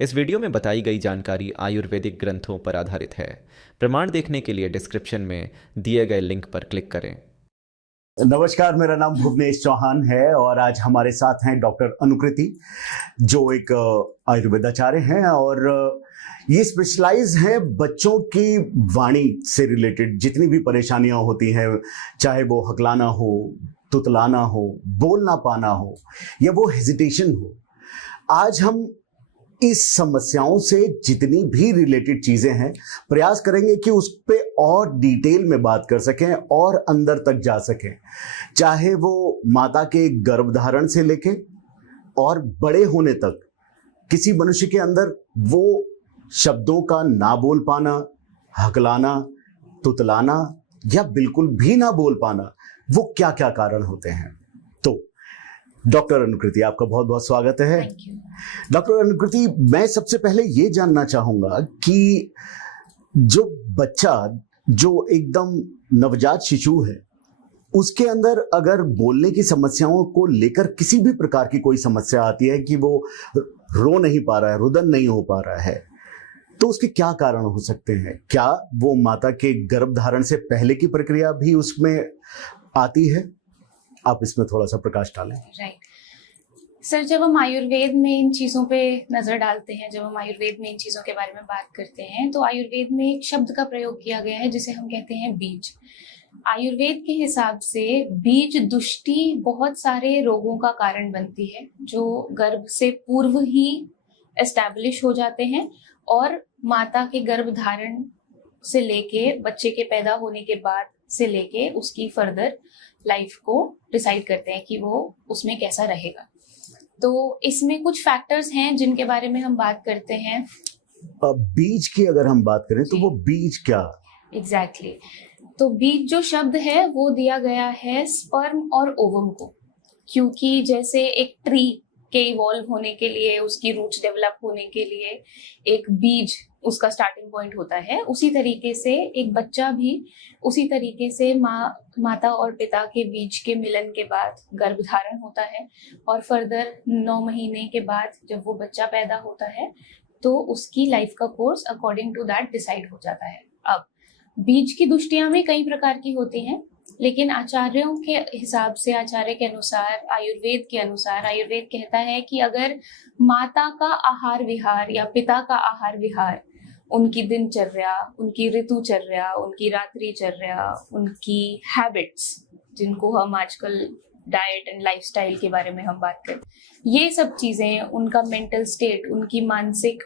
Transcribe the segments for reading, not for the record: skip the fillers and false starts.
इस वीडियो में बताई गई जानकारी आयुर्वेदिक ग्रंथों पर आधारित है। प्रमाण देखने के लिए डिस्क्रिप्शन में दिए गए लिंक पर क्लिक करें। नमस्कार, मेरा नाम भुवनेश चौहान है और आज हमारे साथ हैं डॉक्टर अनुकृति, जो एक आयुर्वेदाचार्य हैं और ये स्पेशलाइज है बच्चों की वाणी से रिलेटेड जितनी भी परेशानियां होती हैं, चाहे वो हकलाना हो, तुतलाना हो, बोल ना पाना हो या वो हेजिटेशन हो। आज हम इस समस्याओं से जितनी भी रिलेटेड चीजें हैं प्रयास करेंगे कि उस पे और डिटेल में बात कर सकें और अंदर तक जा सकें, चाहे वो माता के गर्भधारण से लेके और बड़े होने तक किसी मनुष्य के अंदर वो शब्दों का ना बोल पाना, हकलाना, तुतलाना या बिल्कुल भी ना बोल पाना, वो क्या क्या कारण होते हैं। तो डॉक्टर अनुकृति, आपका बहुत बहुत स्वागत है। डॉक्टर अनुकृति, मैं सबसे पहले ये जानना चाहूंगा कि जो बच्चा जो एकदम नवजात शिशु है, उसके अंदर अगर बोलने की समस्याओं को लेकर किसी भी प्रकार की कोई समस्या आती है कि वो रो नहीं पा रहा है, रुदन नहीं हो पा रहा है, तो उसके क्या कारण हो सकते हैं? क्या वो माता के गर्भधारण से पहले की प्रक्रिया भी उसमें आती है? आप इसमें थोड़ा सा प्रकाश डालें। राइट सर, जब हम आयुर्वेद में इन चीज़ों पे नज़र डालते हैं, जब हम आयुर्वेद में इन चीज़ों के बारे में बात करते हैं, तो आयुर्वेद में एक शब्द का प्रयोग किया गया है जिसे हम कहते हैं बीज। आयुर्वेद के हिसाब से बीज दुष्टि बहुत सारे रोगों का कारण बनती है जो गर्भ से पूर्व ही एस्टैब्लिश हो जाते हैं और माता के गर्भधारण से लेके बच्चे के पैदा होने के बाद से लेके उसकी फर्दर लाइफ को डिसाइड करते हैं कि वो उसमें कैसा रहेगा। तो इसमें कुछ फैक्टर्स हैं जिनके बारे में हम बात करते हैं। बीज की अगर हम बात करें तो वो बीज क्या? एग्जैक्टली तो बीज जो शब्द है वो दिया गया है स्पर्म और ओवम को, क्योंकि जैसे एक ट्री के इवॉल्व होने के लिए, उसकी रूट्स डेवलप होने के लिए एक बीज उसका स्टार्टिंग पॉइंट होता है, उसी तरीके से एक बच्चा भी उसी तरीके से माता और पिता के बीच के मिलन के बाद गर्भधारण होता है और फर्दर 9 महीने के बाद जब वो बच्चा पैदा होता है तो उसकी लाइफ का course according to that decide हो जाता है। अब बीज की दुष्टियां भी कई प्रकार की होती हैं, लेकिन आचार्यों के हिसाब से, आचार्य के अनुसार, आयुर्वेद के अनुसार, आयुर्वेद कहता है कि अगर माता का आहार विहार या पिता का आहार विहार, उनकी दिनचर्या, उनकी ऋतुचर्या, उनकी रात्रिचर्या, उनकी हैबिट्स, जिनको हम आजकल डाइट एंड लाइफस्टाइल के बारे में हम बात करें, ये सब चीजें, उनका मेंटल स्टेट, उनकी मानसिक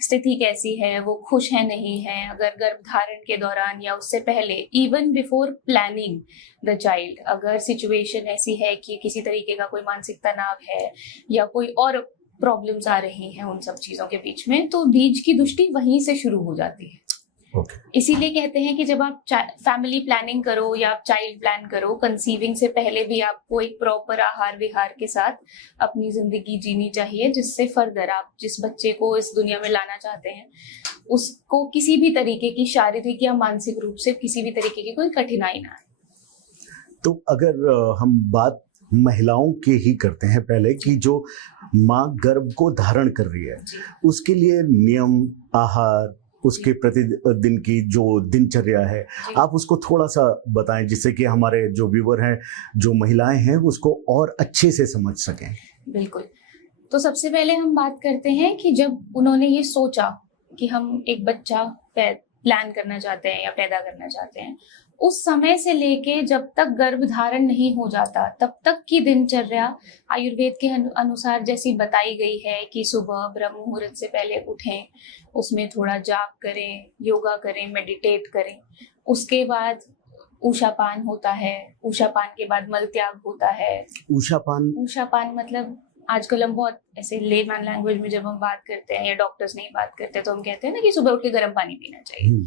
स्थिति कैसी है, वो खुश है नहीं है, अगर गर्भधारण के दौरान या उससे पहले, even before planning the child, अगर सिचुएशन ऐसी है कि किसी तरीके का कोई मानसिक तनाव है या कोई और प्रॉब्लम्स आ रही हैं उन सब चीजों के बीच में, तो बीज की दुष्टि वहीं से शुरू हो जाती है। इसीलिए कहते हैं कि जब आप फैमिली प्लानिंग करो या आप चाइल्ड प्लान करो, कंसीविंग से पहले भी आपको एक प्रॉपर आहार विहार के साथ अपनी जिंदगी जीनी चाहिए, जिससे फर्दर आप जिस बच्चे को इस दुनिया में लाना चाहते हैं उसको किसी भी तरीके की शारीरिक या मानसिक रूप से किसी भी तरीके की कोई कठिनाई ना आए। तो अगर हम बात महिलाओं के ही करते हैं पहले, कि जो माँ गर्भ को धारण कर रही है उसके लिए नियम, आहार, उसके प्रतिदिन की जो दिनचर्या है, आप उसको थोड़ा सा बताएं जिससे कि हमारे जो व्यूअर हैं, जो महिलाएं हैं, उसको और अच्छे से समझ सकें। बिल्कुल। तो सबसे पहले हम बात करते हैं कि जब उन्होंने ये सोचा कि हम एक बच्चा प्लान करना चाहते हैं या पैदा करना चाहते हैं, उस समय से लेके जब तक गर्भधारण नहीं हो जाता तब तक की दिनचर्या आयुर्वेद के अनुसार जैसी बताई गई है कि सुबह ब्रह्म मुहूर्त से पहले उठें, उसमें थोड़ा जाप करें, योगा करें, मेडिटेट करें, उसके बाद ऊषापान होता है, ऊषापान के बाद मल त्याग होता है। ऊषापान मतलब आजकल हम बहुत ऐसे लेमैन लैंग्वेज में जब हम बात करते हैं या डॉक्टर्स नहीं बात करते तो हम कहते हैं ना कि सुबह उठ के गर्म पानी पीना चाहिए।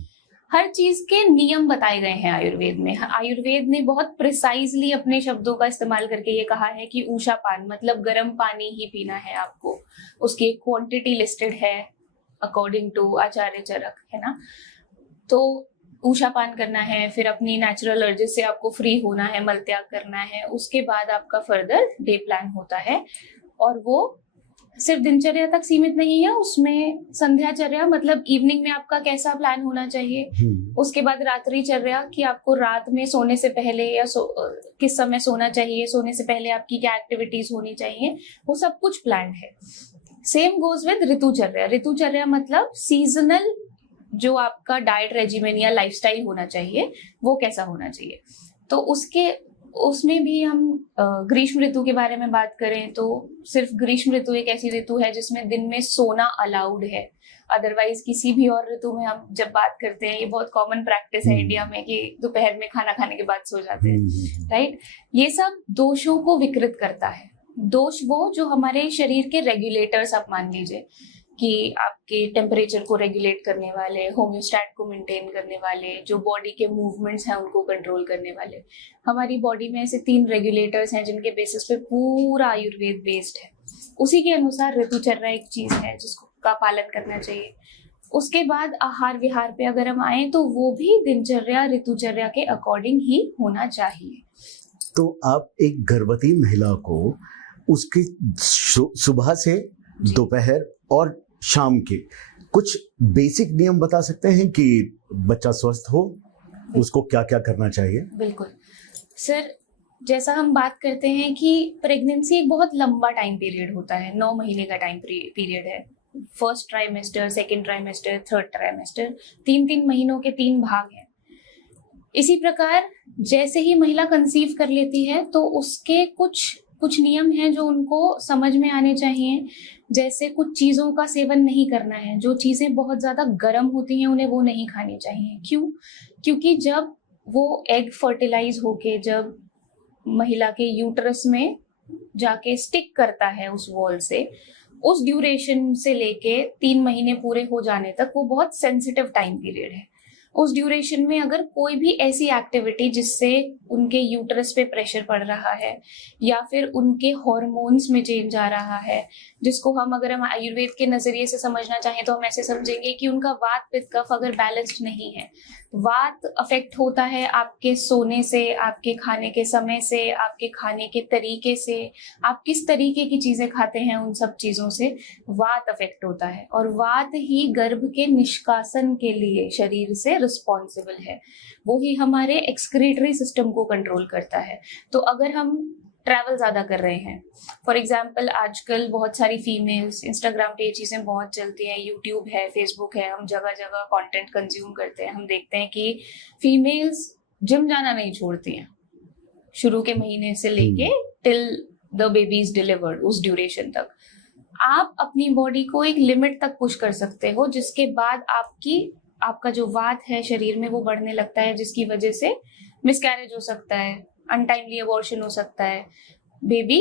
हर चीज के नियम बताए गए हैं आयुर्वेद में। आयुर्वेद ने बहुत प्रिसाइजली अपने शब्दों का इस्तेमाल करके ये कहा है कि ऊषापान मतलब गर्म पानी ही पीना है आपको, उसकी एक क्वांटिटी लिस्टेड है अकॉर्डिंग टू आचार्य चरक, है ना। तो ऊषापान करना है, फिर अपनी नेचुरल अर्जेस से आपको फ्री होना है, मल त्याग करना है, उसके बाद आपका फर्दर डे प्लान होता है और वो सिर्फ दिनचर्या तक सीमित नहीं है, उसमें संध्याचर्या मतलब इवनिंग में आपका कैसा प्लान होना चाहिए, उसके बाद रात्रिचर्या कि आपको रात में सोने से पहले या किस समय सोना चाहिए, सोने से पहले आपकी क्या एक्टिविटीज होनी चाहिए, वो सब कुछ प्लान है। सेम गोज विद ऋतुचर्या। ऋतुचर्या मतलब सीजनल जो आपका डाइट रेजिमेन या लाइफस्टाइल होना चाहिए वो कैसा होना चाहिए। तो उसमें भी हम ग्रीष्म ऋतु के बारे में बात करें तो सिर्फ ग्रीष्म ऋतु एक ऐसी ऋतु है जिसमें दिन में सोना अलाउड है। अदरवाइज किसी भी और ऋतु में हम जब बात करते हैं, ये बहुत कॉमन प्रैक्टिस है इंडिया में कि दोपहर में खाना खाने के बाद सो जाते हैं, राइट। ये सब दोषों को विकृत करता है। दोष वो जो हमारे शरीर के रेगुलेटर्स, आप मान लीजिए कि आपके टेम्परेचर को रेगुलेट करने वाले, होम्योस्टैट को मेंटेन करने वाले, जो बॉडी के मूवमेंट्स हैं उनको कंट्रोल करने वाले, हमारी बॉडी में ऐसे 3 रेगुलेटर्स हैं जिनके बेसिस पे पूरा आयुर्वेद बेस्ड है। उसी के अनुसार ऋतुचर्या एक चीज है जिसको का पालन करना चाहिए। उसके बाद आहार विहार पे अगर हम आए तो वो भी दिनचर्या ऋतुचर्या के अकॉर्डिंग ही होना चाहिए। तो आप एक गर्भवती महिला को उसकी सुबह से दोपहर और शाम के कुछ बेसिक नियम बता सकते हैं कि बच्चा स्वस्थ हो, उसको क्या क्या करना चाहिए? बिल्कुल सर, जैसा हम बात करते हैं कि प्रेगनेंसी एक बहुत लंबा टाइम पीरियड होता है, 9 महीने का टाइम पीरियड है। First trimester, second trimester, third trimester, 3-3 महीनों के 3 भाग हैं। इसी प्रकार जैसे ही महिला कंसीव कर लेती है तो उसके कुछ नियम हैं जो उनको समझ में आने चाहिए। जैसे कुछ चीजों का सेवन नहीं करना है, जो चीजें बहुत ज्यादा गर्म होती हैं उन्हें वो नहीं खानी चाहिए। क्यों? क्योंकि जब वो एग फर्टिलाइज होके जब महिला के यूट्रस में जाके स्टिक करता है उस वॉल से, उस ड्यूरेशन से लेके 3 महीने पूरे हो जाने तक वो बहुत सेंसिटिव टाइम पीरियड है। उस ड्यूरेशन में अगर कोई भी ऐसी एक्टिविटी जिससे उनके यूट्रस पे प्रेशर पड़ रहा है या फिर उनके हॉर्मोन्स में चेंज आ रहा है, जिसको अगर हम आयुर्वेद के नजरिए से समझना चाहें तो हम ऐसे समझेंगे कि उनका वात पित्त कफ अगर बैलेंस्ड नहीं है। वात अफेक्ट होता है आपके सोने से, आपके खाने के समय से, आपके खाने के तरीके से, आप किस तरीके की चीजें खाते हैं, उन सब चीजों से वात अफेक्ट होता है। और वात ही गर्भ के निष्कासन के लिए शरीर से रिस्पॉन्सिबल है, वो ही हमारे एक्सक्रीटरी सिस्टम को कंट्रोल करता है। तो अगर हम ट्रैवल ज्यादा कर रहे हैं, फॉर एग्जाम्पल आजकल बहुत सारी फीमेल्स, इंस्टाग्राम पे ये चीजें बहुत चलती हैं, यूट्यूब है, फेसबुक है, हम जगह जगह कंटेंट कंज्यूम करते हैं, हम देखते हैं कि फीमेल्स जिम जाना नहीं छोड़ती हैं शुरू के महीने से लेके till the baby is delivered, उस ड्यूरेशन तक। आप अपनी बॉडी को एक लिमिट तक पुश कर सकते हो जिसके बाद आपका जो वात है शरीर में वो बढ़ने लगता है, जिसकी वजह से मिसकैरेज हो सकता है, अनटाइमली अबॉर्शन हो सकता है, बेबी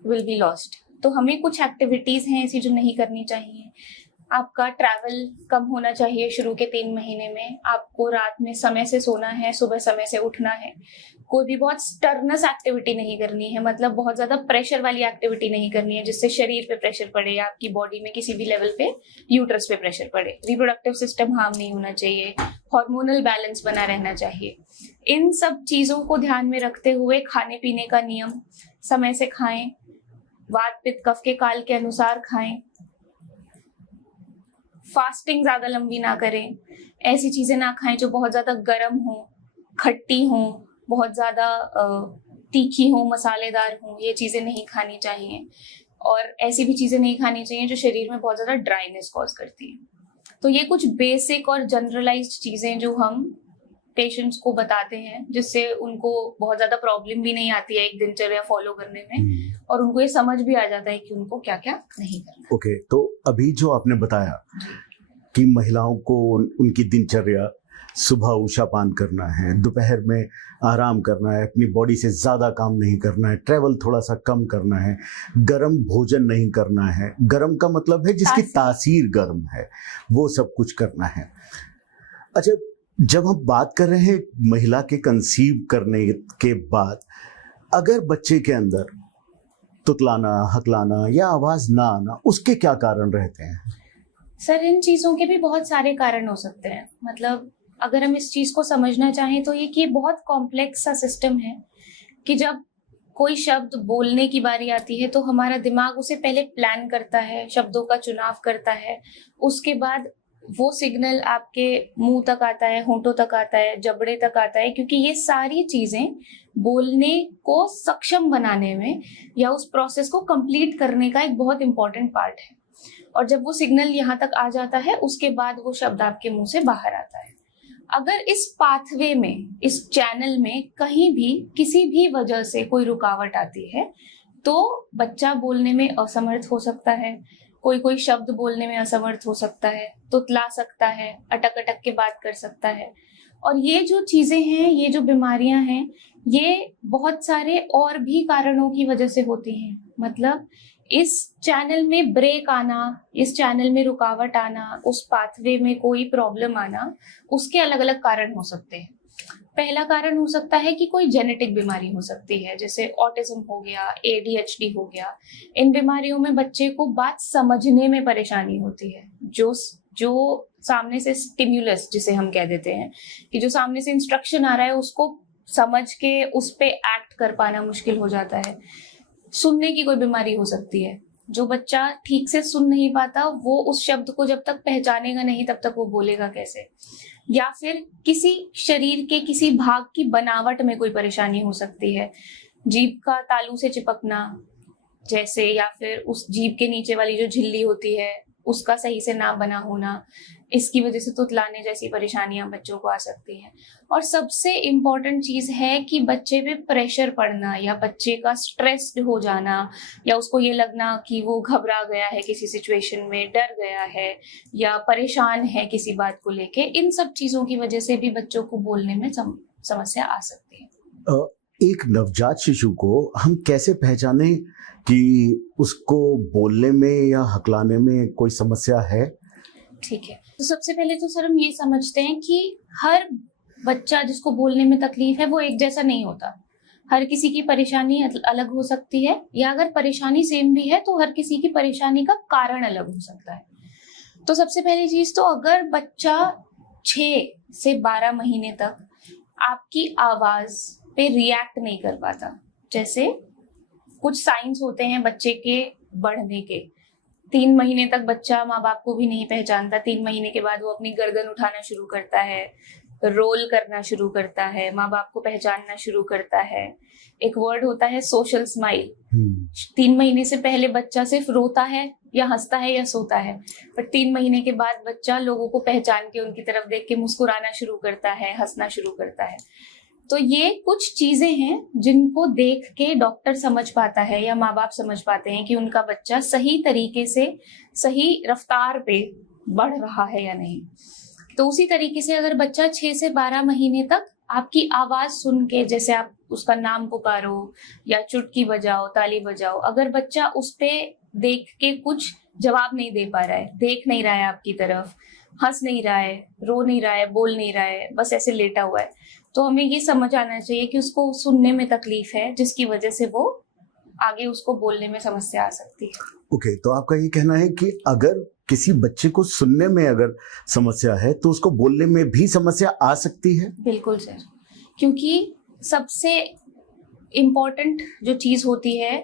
विल बी लॉस्ट। तो हमें कुछ एक्टिविटीज हैं ऐसी जो नहीं करनी चाहिए। आपका ट्रैवल कम होना चाहिए शुरू के 3 महीने में। आपको रात में समय से सोना है, सुबह समय से उठना है। कोई भी बहुत स्टर्नस एक्टिविटी नहीं करनी है, मतलब बहुत ज्यादा प्रेशर वाली एक्टिविटी नहीं करनी है जिससे शरीर पे प्रेशर पड़े या आपकी बॉडी में किसी भी लेवल पे यूट्रस पे प्रेशर पड़े। रिप्रोडक्टिव सिस्टम हार्म नहीं होना चाहिए, हार्मोनल बैलेंस बना रहना चाहिए। इन सब चीजों को ध्यान में रखते हुए खाने पीने का नियम, समय से खाएं, वात पित्त कफ के काल के अनुसार खाएं, फास्टिंग ज्यादा लंबी ना करें, ऐसी चीजें ना खाएं जो बहुत ज्यादा गर्म हो, खट्टी हो, बहुत ज्यादा तीखी हो, मसालेदार हो, ये चीजें नहीं खानी चाहिए। और ऐसी भी चीजें नहीं खानी चाहिए जो शरीर में बहुत ज्यादा ड्राइनेस कॉज करती है। तो ये कुछ बेसिक और जनरलाइज्ड चीजें जो हम पेशेंट्स को बताते हैं, जिससे उनको बहुत ज्यादा प्रॉब्लम भी नहीं आती है एक दिनचर्या फॉलो करने में, और उनको ये समझ भी आ जाता है कि उनको क्या क्या नहीं करना। ओके, तो अभी जो आपने बताया कि महिलाओं को उनकी दिनचर्या सुबह उषापान करना है, दोपहर में आराम करना है, अपनी बॉडी से ज़्यादा काम नहीं करना है, ट्रैवल थोड़ा सा कम करना है, गर्म भोजन नहीं करना है, गर्म का मतलब है जिसकी तासीर गर्म है, वो सब कुछ करना है। अच्छा, जब हम बात कर रहे हैं महिला के कंसीव करने के बाद, अगर बच्चे के अंदर तुतलाना, हकलाना या आवाज़ ना आना, उसके क्या कारण रहते हैं? सर, इन चीज़ों के भी बहुत सारे कारण हो सकते हैं। मतलब अगर हम इस चीज को समझना चाहें तो ये कि बहुत कॉम्प्लेक्स सा सिस्टम है कि जब कोई शब्द बोलने की बारी आती है तो हमारा दिमाग उसे पहले प्लान करता है, शब्दों का चुनाव करता है, उसके बाद वो सिग्नल आपके मुंह तक आता है, होंठों तक आता है, जबड़े तक आता है, क्योंकि ये सारी चीजें बोलने को सक्षम बनाने में या उस प्रोसेस को कंप्लीट करने का एक बहुत इंपॉर्टेंट पार्ट है। और जब वो सिग्नल यहाँ तक आ जाता है उसके बाद वो शब्द आपके मुंह से बाहर आता है। अगर इस पाथवे में, इस चैनल में कहीं भी किसी भी वजह से कोई रुकावट आती है तो बच्चा बोलने में असमर्थ हो सकता है, कोई शब्द बोलने में असमर्थ हो सकता है, तुतला सकता है, अटक अटक के बात कर सकता है। और ये जो चीजें हैं, ये जो बीमारियां हैं, ये बहुत सारे और भी कारणों की वजह से होती हैं। मतलब इस चैनल में ब्रेक आना, इस चैनल में रुकावट आना, उस पाथवे में कोई प्रॉब्लम आना, उसके अलग अलग कारण हो सकते हैं। पहला कारण हो सकता है कि कोई जेनेटिक बीमारी हो सकती है, जैसे ऑटिज्म हो गया, ADHD हो गया। इन बीमारियों में बच्चे को बात समझने में परेशानी होती है। जो सामने से स्टिम्युलस, जिसे हम कह देते हैं, कि जो सामने से इंस्ट्रक्शन आ रहा है उसको समझ के उस पे एक्ट कर पाना मुश्किल हो जाता है। सुनने की कोई बीमारी हो सकती है, जो बच्चा ठीक से सुन नहीं पाता, वो उस शब्द को जब तक पहचानेगा नहीं तब तक वो बोलेगा कैसे। या फिर किसी शरीर के किसी भाग की बनावट में कोई परेशानी हो सकती है, जीभ का तालू से चिपकना जैसे, या फिर उस जीभ के नीचे वाली जो झिल्ली होती है उसका सही से ना बना होना, इसकी वजह से तुतलाने जैसी परेशानियां बच्चों को आ सकती हैं। और सबसे इम्पोर्टेंट चीज है कि बच्चे पे प्रेशर पड़ना या बच्चे का स्ट्रेस्ड हो जाना या उसको ये लगना कि वो घबरा गया है किसी सिचुएशन में, डर गया है या परेशान है किसी बात को लेके, इन सब चीजों की वजह से भी बच्चों को बोलने में समस्या आ सकती है। एक नवजात शिशु को हम कैसे पहचाने कि उसको बोलने में या हकलाने में कोई समस्या है? ठीक है, तो सबसे पहले तो सर हम ये समझते हैं कि हर बच्चा जिसको बोलने में तकलीफ है वो एक जैसा नहीं होता। हर किसी की परेशानी अलग हो सकती है, या अगर परेशानी सेम भी है तो हर किसी की परेशानी का कारण अलग हो सकता है। तो सबसे पहली चीज तो, अगर बच्चा 6 से 12 महीने तक आपकी आवाज पे रिएक्ट नहीं कर पाता, जैसे कुछ साइंस होते हैं बच्चे के बढ़ने के। 3 महीने तक बच्चा माँ बाप को भी नहीं पहचानता, 3 महीने के बाद वो अपनी गर्दन उठाना शुरू करता है, रोल करना शुरू करता है, माँ बाप को पहचानना शुरू करता है। एक वर्ड होता है सोशल स्माइल। 3 महीने से पहले बच्चा सिर्फ रोता है या हंसता है या सोता है, पर 3 महीने के बाद बच्चा लोगों को पहचान के उनकी तरफ देख के मुस्कुराना शुरू करता है, हंसना शुरू करता है। तो ये कुछ चीजें हैं जिनको देख के डॉक्टर समझ पाता है या माँ बाप समझ पाते हैं कि उनका बच्चा सही तरीके से, सही रफ्तार पे बढ़ रहा है या नहीं। तो उसी तरीके से अगर बच्चा 6 से 12 महीने तक आपकी आवाज सुन के, जैसे आप उसका नाम पुकारो या चुटकी बजाओ, ताली बजाओ, अगर बच्चा उस पे देख के कुछ जवाब नहीं दे पा रहा है, देख नहीं रहा है आपकी तरफ, हंस नहीं रहा है, रो नहीं रहा है, बोल नहीं रहा है, बस ऐसे लेटा हुआ है, तो हमें ये समझ आना चाहिए कि उसको सुनने में तकलीफ है, जिसकी वजह से वो आगे उसको बोलने में समस्या आ सकती है। ओके, तो आपका ये कहना है कि अगर किसी बच्चे को सुनने में अगर समस्या है तो उसको बोलने में भी समस्या आ सकती है? बिल्कुल सर, क्योंकि सबसे इम्पोर्टेंट जो चीज होती है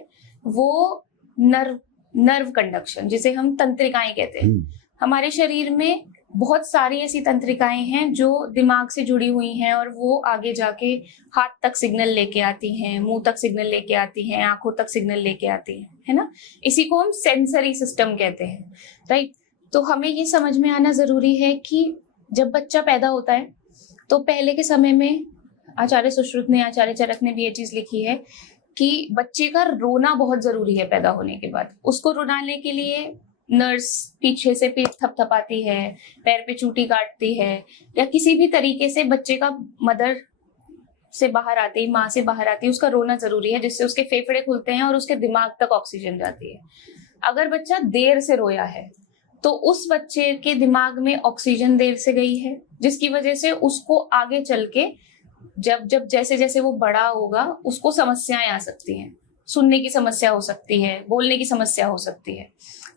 वो नर्व कंडक्शन, जिसे हम तंत्रिकाएं कहते हैं। हमारे शरीर में बहुत सारी ऐसी तंत्रिकाएं हैं जो दिमाग से जुड़ी हुई हैं और वो आगे जाके हाथ तक सिग्नल लेके आती हैं, मुंह तक सिग्नल लेके आती हैं, आंखों तक सिग्नल लेके आती हैं, है ना। इसी को हम सेंसरी सिस्टम कहते हैं, राइट। तो हमें ये समझ में आना जरूरी है कि जब बच्चा पैदा होता है तो पहले के समय में आचार्य सुश्रुत ने, आचार्य चरक ने भी ये चीज लिखी है कि बच्चे का रोना बहुत जरूरी है पैदा होने के बाद। उसको रुलाने के लिए नर्स पीछे से पीठ थपथपाती है, पैर पे चूटी काटती है, या किसी भी तरीके से बच्चे का मदर से बाहर आते ही, माँ से बाहर आती है, उसका रोना जरूरी है, जिससे उसके फेफड़े खुलते हैं और उसके दिमाग तक ऑक्सीजन जाती है। अगर बच्चा देर से रोया है तो उस बच्चे के दिमाग में ऑक्सीजन देर से गई है, जिसकी वजह से उसको आगे चल के जब जैसे जैसे वो बड़ा होगा उसको समस्याएं आ सकती हैं, सुनने की समस्या हो सकती है, बोलने की समस्या हो सकती है।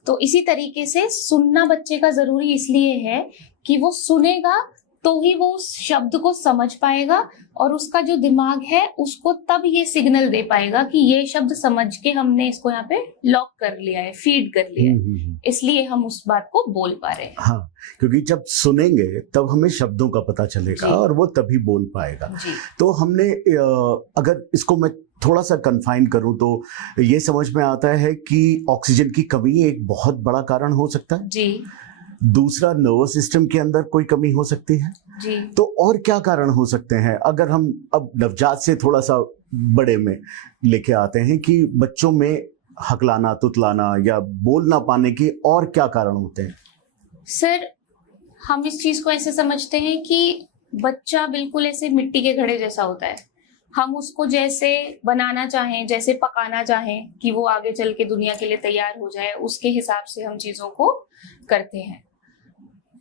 तो इसी तरीके से सुनना बच्चे का जरूरी इसलिए है कि वो सुनेगा तो ही वो उस शब्द को समझ पाएगा और उसका जो दिमाग है उसको तब ये सिग्नल दे पाएगा कि ये शब्द समझ के हमने इसको यहाँ पे लॉक कर लिया है, फीड कर लिया है, इसलिए हम उस बात को बोल पा रहे हैं। हाँ, क्योंकि जब सुनेंगे तब हमें शब्दों का पता चलेगा और वो तभी बोल पाएगा। तो हमने अगर इसको मैं थोड़ा सा कन्फाइन करूं तो ये समझ में आता है कि ऑक्सीजन की कमी एक बहुत बड़ा कारण हो सकता है जी। दूसरा, नर्वस सिस्टम के अंदर कोई कमी हो सकती है जी। तो और क्या कारण हो सकते हैं? अगर हम अब नवजात से थोड़ा सा बड़े में लेके आते हैं कि बच्चों में हकलाना, तुतलाना या बोल ना पाने के और क्या कारण होते हैं? सर, हम इस चीज को ऐसे समझते हैं कि बच्चा बिल्कुल ऐसे मिट्टी के घड़े जैसा होता है। हम उसको जैसे बनाना चाहें, जैसे पकाना चाहें कि वो आगे चल के दुनिया के लिए तैयार हो जाए, उसके हिसाब से हम चीजों को करते हैं।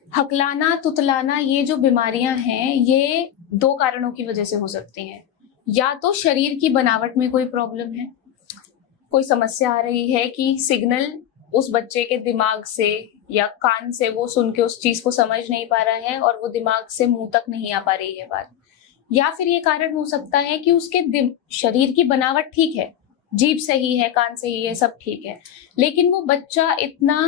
हकलाना, तुतलाना, ये जो बीमारियां हैं ये 2 कारणों की वजह से हो सकती हैं। या तो शरीर की बनावट में कोई प्रॉब्लम है, कोई समस्या आ रही है कि सिग्नल उस बच्चे के दिमाग से या कान से वो सुन के उस चीज को समझ नहीं पा रहा है और वो दिमाग से मुंह तक नहीं आ पा रही है बात। या फिर ये कारण हो सकता है कि उसके शरीर की बनावट ठीक है, जीभ सही है, कान सही है, सब ठीक है, लेकिन वो बच्चा इतना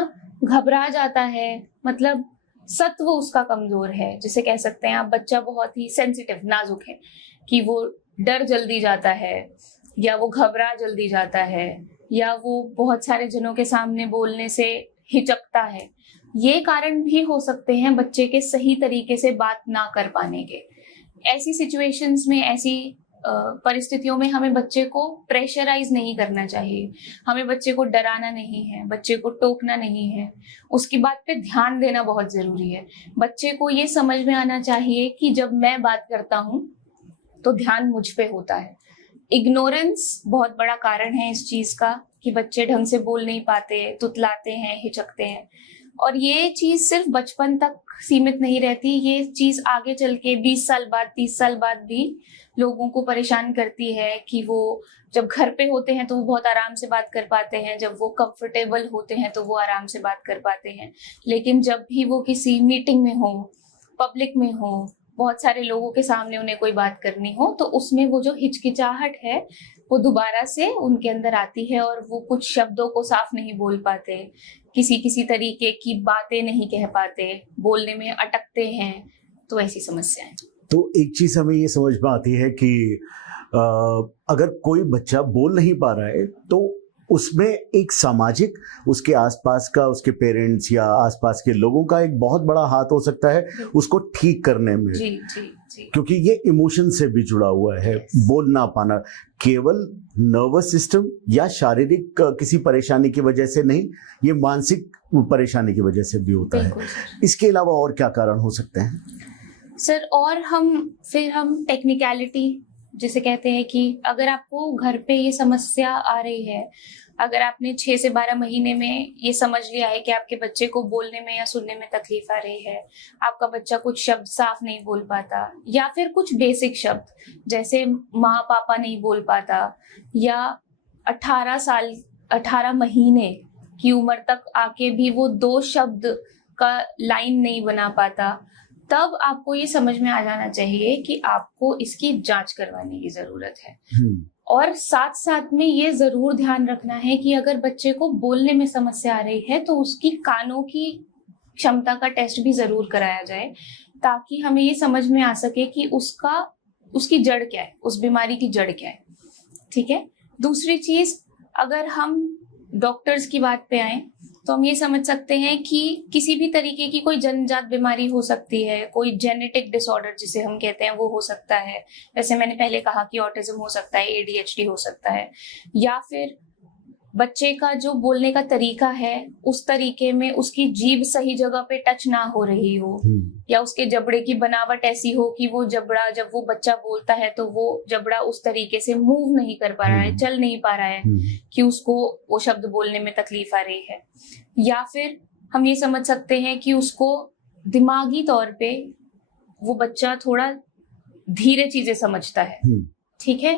घबरा जाता है, मतलब सत्व उसका कमजोर है, जिसे कह सकते हैं आप बच्चा बहुत ही सेंसिटिव, नाजुक है, कि वो डर जल्दी जाता है या वो घबरा जल्दी जाता है या वो बहुत सारे जनों के सामने बोलने से हिचकता है। ये कारण भी हो सकते हैं बच्चे के सही तरीके से बात ना कर पाने के। ऐसी सिचुएशंस में, ऐसी परिस्थितियों में हमें बच्चे को प्रेशराइज नहीं करना चाहिए, हमें बच्चे को डराना नहीं है, बच्चे को टोकना नहीं है, उसकी बात पे ध्यान देना बहुत जरूरी है। बच्चे को ये समझ में आना चाहिए कि जब मैं बात करता हूँ तो ध्यान मुझ पे होता है। इग्नोरेंस बहुत बड़ा कारण है इस चीज का कि बच्चे ढंग से बोल नहीं पाते, तुतलाते हैं, हिचकते हैं। और ये चीज सिर्फ बचपन तक सीमित नहीं रहती, ये चीज आगे चल के 20 साल बाद, 30 साल बाद भी लोगों को परेशान करती है कि वो जब घर पे होते हैं तो वो बहुत आराम से बात कर पाते हैं, जब वो कंफर्टेबल होते हैं तो वो आराम से बात कर पाते हैं, लेकिन जब भी वो किसी मीटिंग में हो, पब्लिक में हो, बहुत सारे लोगों के सामने उन्हें कोई बात करनी हो, तो उसमें वो जो हिचकिचाहट है वो दोबारा से उनके अंदर आती है और वो कुछ शब्दों को साफ नहीं बोल पाते, किसी तरीके की बातें नहीं कह पाते, बोलने में अटकते हैं। तो ऐसी समस्याएं। तो एक चीज हमें ये समझ में आती है कि अगर कोई बच्चा बोल नहीं पा रहा है तो उसमें एक सामाजिक, उसके आसपास का, उसके पेरेंट्स या आसपास के लोगों का एक बहुत बड़ा हाथ हो सकता है उसको ठीक करने में। जी, जी, जी। क्योंकि ये इमोशन से भी जुड़ा हुआ है। बोल ना पाना केवल नर्वस सिस्टम या शारीरिक किसी परेशानी की वजह से नहीं, ये मानसिक परेशानी की वजह से भी होता है। इसके अलावा और क्या कारण हो सकते हैं सर? और हम टेक्निकलिटी जिसे कहते हैं कि अगर आपको घर पे ये समस्या आ रही है, अगर आपने 6 से 12 महीने में ये समझ लिया है कि आपके बच्चे को बोलने में या सुनने में तकलीफ आ रही है, आपका बच्चा कुछ शब्द साफ नहीं बोल पाता या फिर कुछ बेसिक शब्द जैसे माँ पापा नहीं बोल पाता या 18 महीने की उम्र तक आके भी वो 2 शब्द का लाइन नहीं बना पाता, तब आपको ये समझ में आ जाना चाहिए कि आपको इसकी जांच करवाने की जरूरत है। और साथ साथ में ये जरूर ध्यान रखना है कि अगर बच्चे को बोलने में समस्या आ रही है तो उसकी कानों की क्षमता का टेस्ट भी जरूर कराया जाए, ताकि हमें ये समझ में आ सके कि उसकी जड़ क्या है, उस बीमारी की जड़ क्या है। ठीक है। दूसरी चीज, अगर हम डॉक्टर्स की बात पे आए तो हम ये समझ सकते हैं कि किसी भी तरीके की कोई जन्मजात बीमारी हो सकती है, कोई जेनेटिक डिसऑर्डर जिसे हम कहते हैं वो हो सकता है। जैसे मैंने पहले कहा कि ऑटिज्म हो सकता है, ADHD हो सकता है, या फिर बच्चे का जो बोलने का तरीका है उस तरीके में उसकी जीभ सही जगह पे टच ना हो रही हो, या उसके जबड़े की बनावट ऐसी हो कि वो जबड़ा, जब वो बच्चा बोलता है तो वो जबड़ा उस तरीके से मूव नहीं कर पा रहा है, चल नहीं पा रहा है कि उसको वो शब्द बोलने में तकलीफ आ रही है। या फिर हम ये समझ सकते हैं कि उसको दिमागी तौर पे वो बच्चा थोड़ा धीरे चीजें समझता है। ठीक है।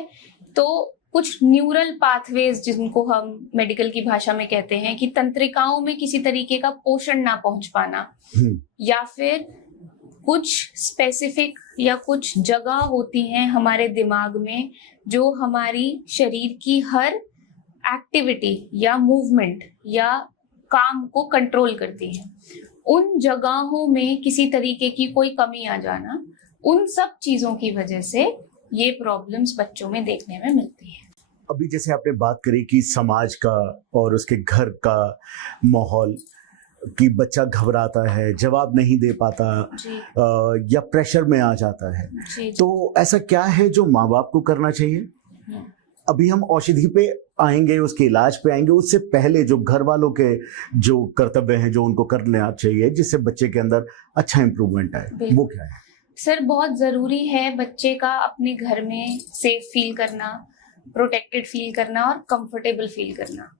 तो कुछ न्यूरल पाथवेज जिनको हम मेडिकल की भाषा में कहते हैं कि तंत्रिकाओं में किसी तरीके का पोषण ना पहुंच पाना, या फिर कुछ स्पेसिफिक या कुछ जगह होती हैं हमारे दिमाग में जो हमारी शरीर की हर एक्टिविटी या मूवमेंट या काम को कंट्रोल करती हैं। उन जगहों में किसी तरीके की कोई कमी आ जाना, उन सब चीजों की वजह से ये प्रॉब्लम्स बच्चों में देखने में मिलती है। अभी जैसे आपने बात करी कि समाज का और उसके घर का माहौल कि बच्चा घबराता है, जवाब नहीं दे पाता या प्रेशर में आ जाता है, तो ऐसा क्या है जो माँ बाप को करना चाहिए? अभी हम औषधि पे आएंगे, उसके इलाज पे आएंगे, उससे पहले जो घर वालों के जो कर्तव्य हैं जो उनको करना चाहिए जिससे बच्चे के अंदर अच्छा इंप्रूवमेंट आए, वो क्या है? सर, बहुत जरूरी है बच्चे का अपने घर में सेफ फील करना, प्रोटेक्टेड फील करना और कंफर्टेबल फील करना।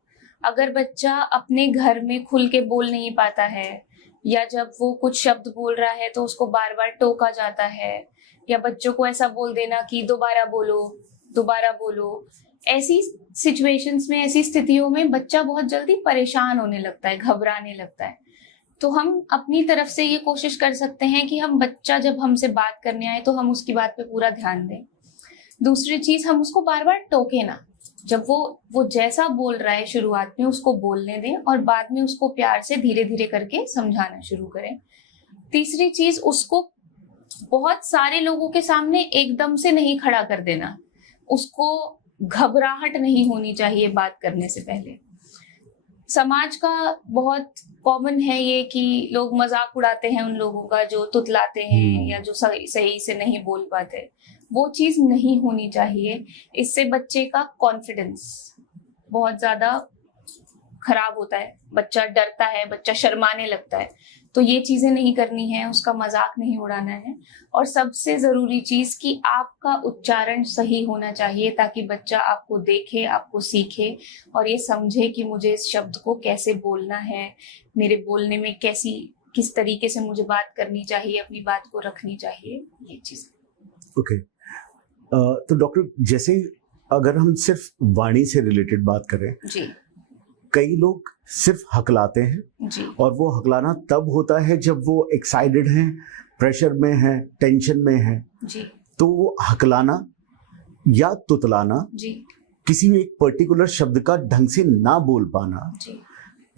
अगर बच्चा अपने घर में खुल के बोल नहीं पाता है या जब वो कुछ शब्द बोल रहा है तो उसको बार बार टोका जाता है या बच्चों को ऐसा बोल देना कि दोबारा बोलो दोबारा बोलो, ऐसी सिचुएशंस में, ऐसी स्थितियों में बच्चा बहुत जल्दी परेशान होने लगता है, घबराने लगता है। तो हम अपनी तरफ से ये कोशिश कर सकते हैं कि हम बच्चा जब हमसे बात करने आए तो हम उसकी बात पे पूरा ध्यान दें। दूसरी चीज, हम उसको बार बार टोके ना। जब वो जैसा बोल रहा है शुरुआत में उसको बोलने दें और बाद में उसको प्यार से धीरे धीरे करके समझाना शुरू करें। तीसरी चीज, उसको बहुत सारे लोगों के सामने एकदम से नहीं खड़ा कर देना। उसको घबराहट नहीं होनी चाहिए बात करने से पहले। समाज का बहुत कॉमन है ये कि लोग मजाक उड़ाते हैं उन लोगों का जो तुतलाते हैं या जो सही से नहीं बोल पाते। वो चीज नहीं होनी चाहिए। इससे बच्चे का कॉन्फिडेंस बहुत ज्यादा खराब होता है, बच्चा डरता है, बच्चा शर्माने लगता है। तो ये चीजें नहीं करनी है, उसका मजाक नहीं उड़ाना है। और सबसे जरूरी चीज कि आपका उच्चारण सही होना चाहिए ताकि बच्चा आपको देखे, आपको सीखे और ये समझे कि मुझे इस शब्द को कैसे बोलना है, मेरे बोलने में किस तरीके से मुझे बात करनी चाहिए, अपनी बात को रखनी चाहिए, ये चीज। ओके, तो डॉक्टर, जैसे अगर हम सिर्फ वाणी से रिलेटेड बात करें जी, कई लोग सिर्फ हकलाते हैं जी, और वो हकलाना तब होता है जब वो एक्साइटेड हैं, प्रेशर में हैं, टेंशन में हैं जी। तो वो हकलाना या तुतलाना जी, किसी भी एक पर्टिकुलर शब्द का ढंग से ना बोल पाना जी,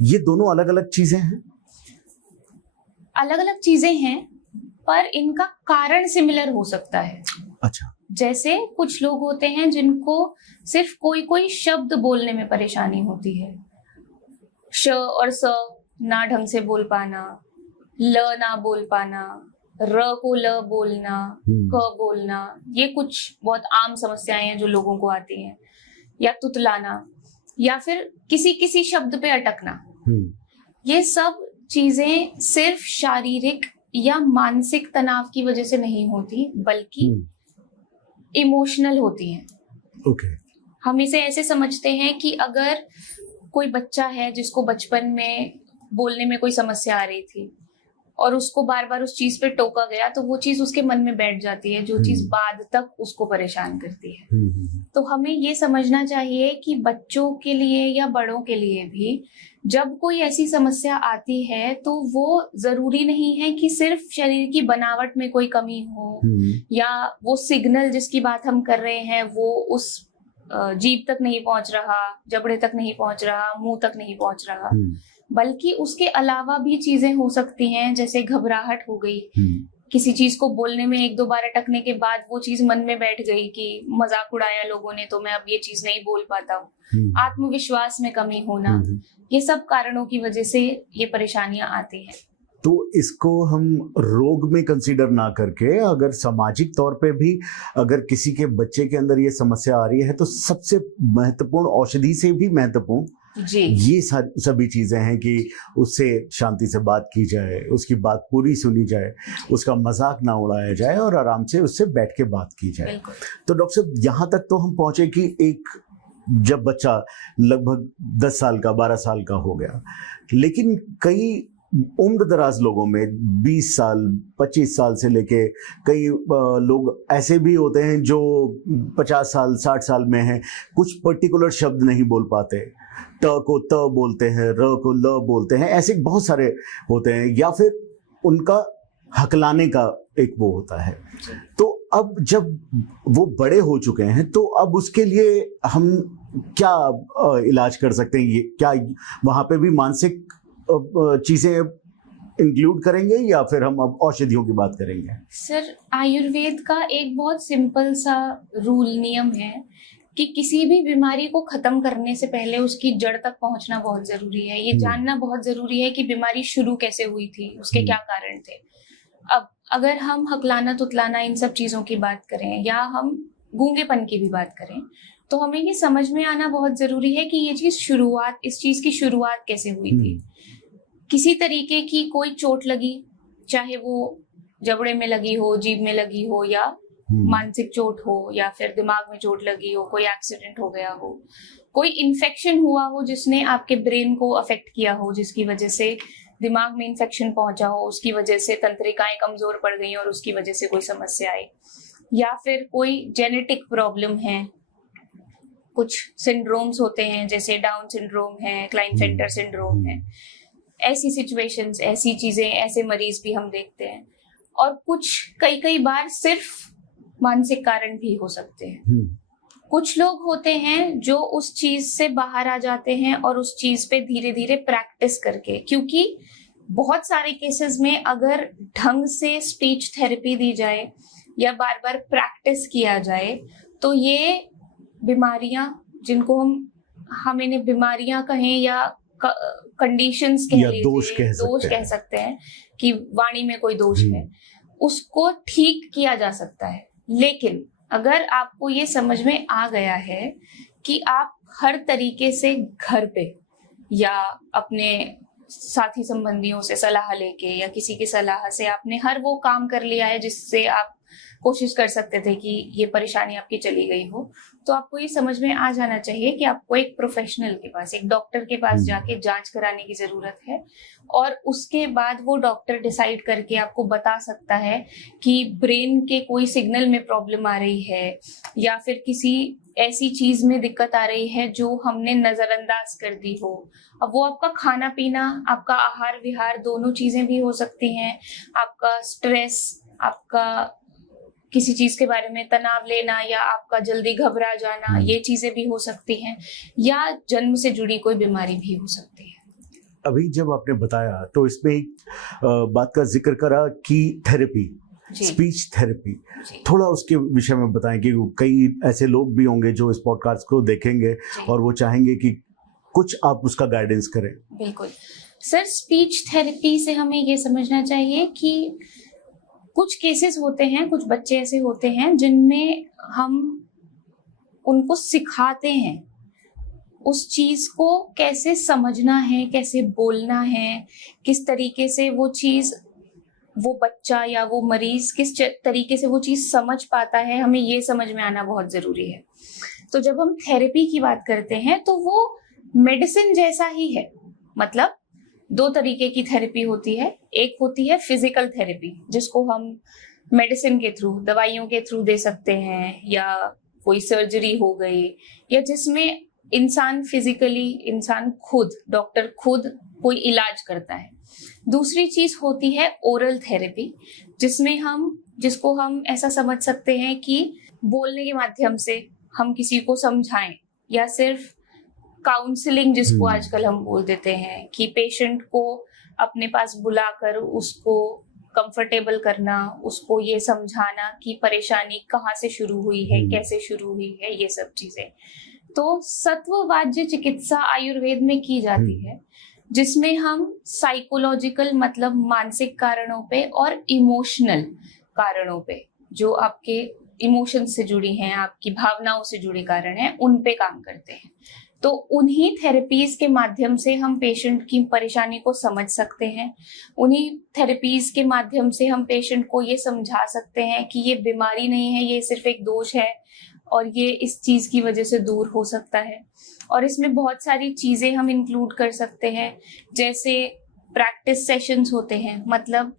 ये दोनों अलग अलग चीजें हैं। अलग अलग चीजें हैं पर इनका कारण सिमिलर हो सकता है। अच्छा, जैसे कुछ लोग होते हैं जिनको सिर्फ कोई शब्द बोलने में परेशानी होती है, श और स ना ढंग से बोल पाना, ल ना बोल पाना, र को ल बोलना, क बोलना, ये कुछ बहुत आम समस्याएं हैं जो लोगों को आती हैं। या तुतलाना या फिर किसी शब्द पे अटकना। ये सब चीजें सिर्फ शारीरिक या मानसिक तनाव की वजह से नहीं होती बल्कि इमोशनल होती हैं। ओके, हम इसे ऐसे समझते हैं कि अगर कोई बच्चा है जिसको बचपन में बोलने में कोई समस्या आ रही थी और उसको बार बार उस चीज पे टोका गया तो वो चीज उसके मन में बैठ जाती है, जो चीज बाद तक उसको परेशान करती है। तो हमें ये समझना चाहिए कि बच्चों के लिए या बड़ों के लिए भी जब कोई ऐसी समस्या आती है तो वो जरूरी नहीं है कि सिर्फ शरीर की बनावट में कोई कमी हो या वो सिग्नल जिसकी बात हम कर रहे हैं वो उस जीभ तक नहीं पहुंच रहा, जबड़े तक नहीं पहुंच रहा, मुंह तक नहीं पहुंच रहा, बल्कि उसके अलावा भी चीजें हो सकती हैं। जैसे घबराहट हो गई, किसी चीज को बोलने में एक दो बार अटकने के बाद वो चीज मन में बैठ गई कि मजाक उड़ाया लोगों ने तो मैं अब ये चीज नहीं बोल पाता हूँ। आत्मविश्वास में कमी होना, ये सब कारणों की वजह से ये परेशानियां आती हैं। तो इसको हम रोग में कंसीडर ना करके अगर सामाजिक तौर पे भी अगर किसी के बच्चे के अंदर ये समस्या आ रही है तो सबसे महत्वपूर्ण, औषधि से भी महत्वपूर्ण जी, ये सभी चीजें हैं कि उससे शांति से बात की जाए, उसकी बात पूरी सुनी जाए, उसका मजाक ना उड़ाया जाए और आराम से उससे बैठ के बात की जाए। तो डॉक्टर साहब, यहाँ तक तो हम पहुंचे कि एक जब बच्चा लगभग 10 साल का, 12 साल का हो गया, लेकिन कई उम्र दराज लोगों में 20 साल, 25 साल से लेके कई लोग ऐसे भी होते हैं जो 50 साल, 60 साल में हैं, कुछ पर्टिकुलर शब्द नहीं बोल पाते, त को त बोलते हैं, र को ल बोलते हैं, ऐसे बहुत सारे होते हैं, या फिर उनका हकलाने का एक वो होता है। तो अब जब वो बड़े हो चुके हैं तो अब उसके लिए हम क्या इलाज कर सकते हैं? ये क्या वहां पे भी मानसिक चीजें इंक्लूड करेंगे या फिर हम अब औषधियों की बात करेंगे? सर, आयुर्वेद का एक बहुत सिंपल सा रूल नियम है कि किसी भी बीमारी को खत्म करने से पहले उसकी जड़ तक पहुंचना बहुत जरूरी है। ये जानना बहुत जरूरी है कि बीमारी शुरू कैसे हुई थी, उसके क्या कारण थे। अब अगर हम हकलाना तुतलाना इन सब चीजों की बात करें या हम गूंगेपन की भी बात करें, तो हमें ये समझ में आना बहुत जरूरी है कि ये इस चीज की शुरुआत कैसे हुई थी। किसी तरीके की कोई चोट लगी, चाहे वो जबड़े में लगी हो, जीभ में लगी हो, या मानसिक चोट हो, या फिर दिमाग में चोट लगी हो, कोई एक्सीडेंट हो गया हो, कोई इन्फेक्शन हुआ हो जिसने आपके ब्रेन को अफेक्ट किया हो, जिसकी वजह से दिमाग में इन्फेक्शन पहुंचा हो, उसकी वजह से तंत्रिकाएं कमजोर पड़ गई और उसकी वजह से कोई समस्या आई, या फिर कोई जेनेटिक प्रॉब्लम है। कुछ सिंड्रोम्स होते हैं जैसे डाउन सिंड्रोम है, क्लाइनफेल्टर सिंड्रोम है। ऐसी सिचुएशंस, ऐसी चीजें, ऐसे मरीज भी हम देखते हैं। और कुछ कई बार सिर्फ मानसिक कारण भी हो सकते हैं। कुछ लोग होते हैं जो उस चीज से बाहर आ जाते हैं और उस चीज पे धीरे धीरे प्रैक्टिस करके, क्योंकि बहुत सारे केसेस में अगर ढंग से स्पीच थेरेपी दी जाए या बार बार प्रैक्टिस किया जाए तो ये बीमारियां, जिनको हम इन्हें बीमारियां कहें या कंडीशंस कह लीजिए, दोष कह सकते हैं कि वाणी में कोई दोष है, उसको ठीक किया जा सकता है। लेकिन अगर आपको ये समझ में आ गया है कि आप हर तरीके से घर पे या अपने साथी संबंधियों से सलाह लेके या किसी की सलाह से आपने हर वो काम कर लिया है जिससे आप कोशिश कर सकते थे कि ये परेशानी आपकी चली गई हो, तो आपको ये समझ में आ जाना चाहिए कि आपको एक प्रोफेशनल के पास, एक डॉक्टर के पास जाके जांच कराने की जरूरत है। और उसके बाद वो डॉक्टर डिसाइड करके आपको बता सकता है कि ब्रेन के कोई सिग्नल में प्रॉब्लम आ रही है या फिर किसी ऐसी चीज में दिक्कत आ रही है जो हमने नजरअंदाज कर दी हो। अब वो आपका खाना पीना, आपका आहार विहार, दोनों चीजें भी हो सकती हैं। आपका स्ट्रेस, आपका किसी चीज के बारे में तनाव लेना या आपका जल्दी घबरा जाना, ये चीजें भी हो सकती हैं, या जन्म से जुड़ी कोई बीमारी भी हो सकती है। अभी जब आपने बताया तो इसमें एक बात का जिक्र करा कि थेरेपी, स्पीच थेरेपी, थोड़ा उसके विषय में बताएं कि कई ऐसे लोग भी होंगे जो इस पॉडकास्ट को देखेंगे और वो चाहेंगे कि कुछ आप उसका गाइडेंस करें। बिल्कुल सर, स्पीच थेरेपी से हमें ये समझना चाहिए कि कुछ केसेस होते हैं, कुछ बच्चे ऐसे होते हैं जिनमें हम उनको सिखाते हैं उस चीज को कैसे समझना है, कैसे बोलना है, किस तरीके से वो चीज, वो बच्चा या वो मरीज किस तरीके से वो चीज समझ पाता है, हमें ये समझ में आना बहुत जरूरी है। तो जब हम थेरेपी की बात करते हैं तो वो मेडिसिन जैसा ही है। मतलब दो तरीके की थेरेपी होती है। एक होती है फिजिकल थेरेपी, जिसको हम मेडिसिन के थ्रू, दवाइयों के थ्रू दे सकते हैं, या कोई सर्जरी हो गई, या जिसमें इंसान फिजिकली, इंसान खुद, डॉक्टर खुद कोई इलाज करता है। दूसरी चीज होती है ओरल थेरेपी, जिसको हम ऐसा समझ सकते हैं कि बोलने के माध्यम से हम किसी को समझाएं, या सिर्फ काउंसलिंग जिसको आजकल हम बोल देते हैं कि पेशेंट को अपने पास बुलाकर उसको कंफर्टेबल करना, उसको ये समझाना कि परेशानी कहाँ से शुरू हुई है, कैसे शुरू हुई है, ये सब चीजें। तो सत्ववाज्य चिकित्सा आयुर्वेद में की जाती है, जिसमें हम साइकोलॉजिकल, मतलब मानसिक कारणों पे और इमोशनल कारणों पे, जो आपके इमोशन से जुड़ी हैं, आपकी भावनाओं से जुड़े कारण हैं, उन पे काम करते हैं। तो उन्हीं थेरेपीज के माध्यम से हम पेशेंट की परेशानी को समझ सकते हैं। उन्हीं थेरेपीज के माध्यम से हम पेशेंट को ये समझा सकते हैं कि ये बीमारी नहीं है, ये सिर्फ एक दोष है और ये इस चीज की वजह से दूर हो सकता है। और इसमें बहुत सारी चीजें हम इंक्लूड कर सकते हैं, जैसे प्रैक्टिस सेशंस होते हैं। मतलब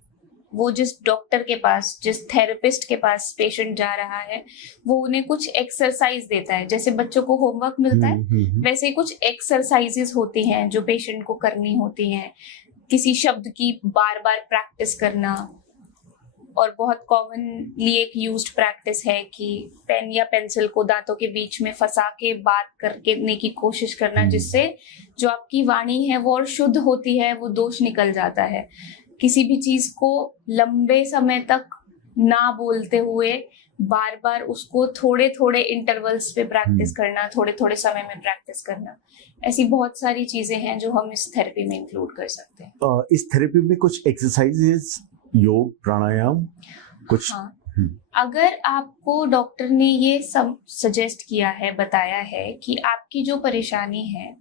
वो जिस डॉक्टर के पास, जिस थेरेपिस्ट के पास पेशेंट जा रहा है, वो उन्हें कुछ एक्सरसाइज देता है। जैसे बच्चों को होमवर्क मिलता है, वैसे कुछ एक्सरसाइजेस होती हैं जो पेशेंट को करनी होती हैं। किसी शब्द की बार बार प्रैक्टिस करना, और बहुत कॉमनली एक यूज्ड प्रैक्टिस है कि पेन या पेंसिल को दांतों के बीच में फंसा के बात करने की कोशिश करना, जिससे जो आपकी वाणी है वो और शुद्ध होती है, वो दोष निकल जाता है। किसी भी चीज को लंबे समय तक ना बोलते हुए बार बार उसको थोड़े थोड़े इंटरवल्स पे प्रैक्टिस करना, थोड़े थोड़े समय में प्रैक्टिस करना, ऐसी बहुत सारी चीजें हैं जो हम इस थेरेपी में इंक्लूड कर सकते हैं। इस थेरेपी में कुछ एक्सरसाइजेस, योग, प्राणायाम कुछ? हाँ, अगर आपको डॉक्टर ने ये सब सजेस्ट किया है, बताया है कि आपकी जो परेशानी है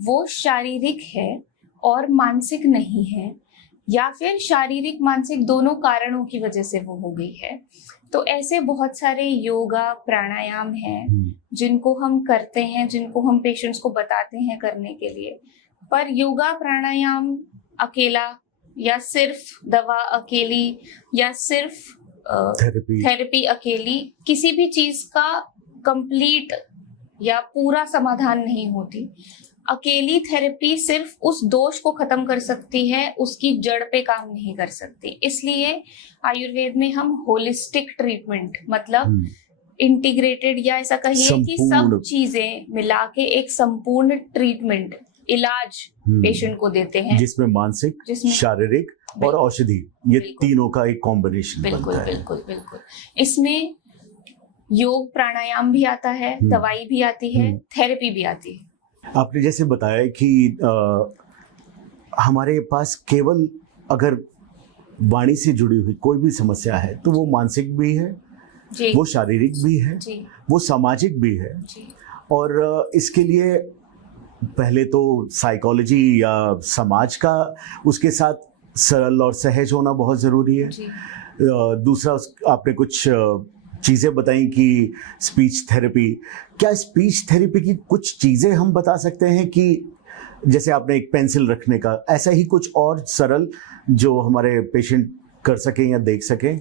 वो शारीरिक है और मानसिक नहीं है, या फिर शारीरिक मानसिक दोनों कारणों की वजह से वो हो गई है, तो ऐसे बहुत सारे योगा प्राणायाम हैं जिनको हम करते हैं, जिनको हम पेशेंट्स को बताते हैं करने के लिए। पर योगा प्राणायाम अकेला या सिर्फ दवा अकेली या सिर्फ थेरेपी अकेली किसी भी चीज का कंप्लीट या पूरा समाधान नहीं होती। अकेली थेरेपी सिर्फ उस दोष को खत्म कर सकती है, उसकी जड़ पे काम नहीं कर सकती। इसलिए आयुर्वेद में हम होलिस्टिक ट्रीटमेंट, मतलब इंटीग्रेटेड या ऐसा कहिए कि सब चीजें मिला के एक संपूर्ण ट्रीटमेंट, इलाज पेशेंट को देते हैं, जिसमें मानसिक, शारीरिक और औषधि, ये तीनों का एक कॉम्बिनेशन बनता है। बिल्कुल बिल्कुल। इसमें योग प्राणायाम भी आता है, दवाई भी आती है, थेरेपी भी आती है। आपने जैसे बताया कि हमारे पास केवल अगर वाणी से जुड़ी हुई कोई भी समस्या है तो वो मानसिक भी है जी, वो शारीरिक भी है जी, वो सामाजिक भी है जी। और इसके लिए पहले तो साइकोलॉजी या समाज का उसके साथ सरल और सहज होना बहुत ज़रूरी है जी। दूसरा, आपने कुछ चीज़ें बताई कि स्पीच थेरेपी, क्या स्पीच थेरेपी की कुछ चीज़ें हम बता सकते हैं कि जैसे आपने एक पेंसिल रखने का, ऐसा ही कुछ और सरल जो हमारे पेशेंट कर सकें या देख सकें?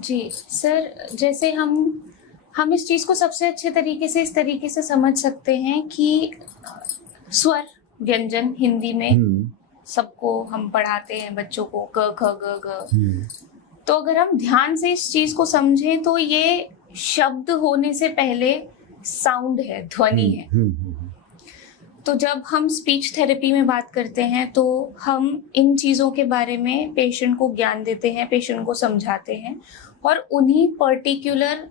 जी सर, जैसे हम इस चीज़ को सबसे अच्छे तरीके से इस तरीके से समझ सकते हैं कि स्वर व्यंजन हिंदी में सबको हम पढ़ाते हैं बच्चों को, क ख ग घ। तो अगर हम ध्यान से इस चीज को समझें तो ये शब्द होने से पहले साउंड है, ध्वनि है। तो जब हम स्पीच थेरेपी में बात करते हैं तो हम इन चीजों के बारे में पेशेंट को ज्ञान देते हैं, पेशेंट को समझाते हैं और उन्हीं पर्टिकुलर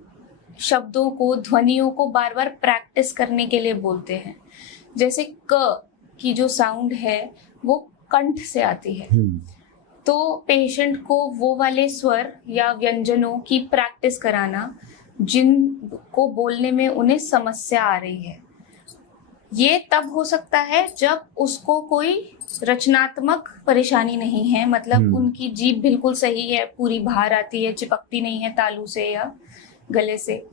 शब्दों को, ध्वनियों को बार बार प्रैक्टिस करने के लिए बोलते हैं। जैसे क की जो साउंड है वो कंठ से आती है, तो पेशेंट को वो वाले स्वर या व्यंजनों की प्रैक्टिस कराना जिनको बोलने में उन्हें समस्या आ रही है। ये तब हो सकता है जब उसको कोई रचनात्मक परेशानी नहीं है, मतलब उनकी जीभ बिल्कुल सही है, पूरी बाहर आती है, चिपकती नहीं है तालू से या गले से,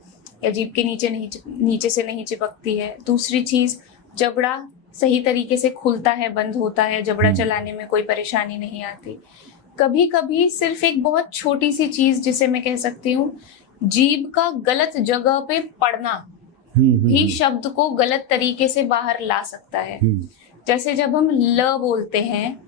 या जीभ के नीचे से नहीं चिपकती है। दूसरी चीज, जबड़ा सही तरीके से खुलता है, बंद होता है, जबड़ा चलाने में कोई परेशानी नहीं आती। कभी कभी सिर्फ एक बहुत छोटी सी चीज, जिसे मैं कह सकती हूँ जीभ का गलत जगह पे पड़ना भी शब्द को गलत तरीके से बाहर ला सकता है। जैसे जब हम ल बोलते हैं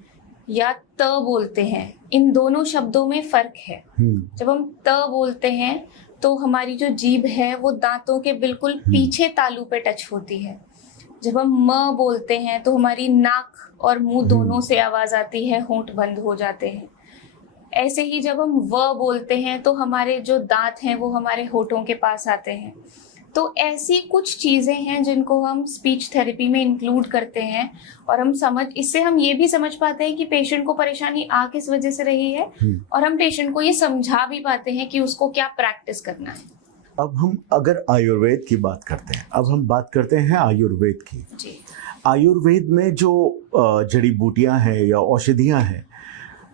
या त बोलते हैं, इन दोनों शब्दों में फर्क है। जब हम त बोलते हैं तो हमारी जो जीभ है वो दांतों के बिल्कुल पीछे तालू पे टच होती है। जब हम म बोलते हैं तो हमारी नाक और मुंह दोनों से आवाज आती है, होंठ बंद हो जाते हैं। ऐसे ही जब हम व बोलते हैं तो हमारे जो दांत हैं वो हमारे होठों के पास आते हैं। तो ऐसी कुछ चीजें हैं जिनको हम स्पीच थेरेपी में इंक्लूड करते हैं और इससे हम ये भी समझ पाते हैं कि पेशेंट को परेशानी आ किस वजह से रही है, और हम पेशेंट को ये समझा भी पाते हैं कि उसको क्या प्रैक्टिस करना है। अब हम अगर आयुर्वेद की बात करते हैं, अब हम बात करते हैं आयुर्वेद की जी। आयुर्वेद में जो जड़ी बूटियां हैं या औषधियां हैं,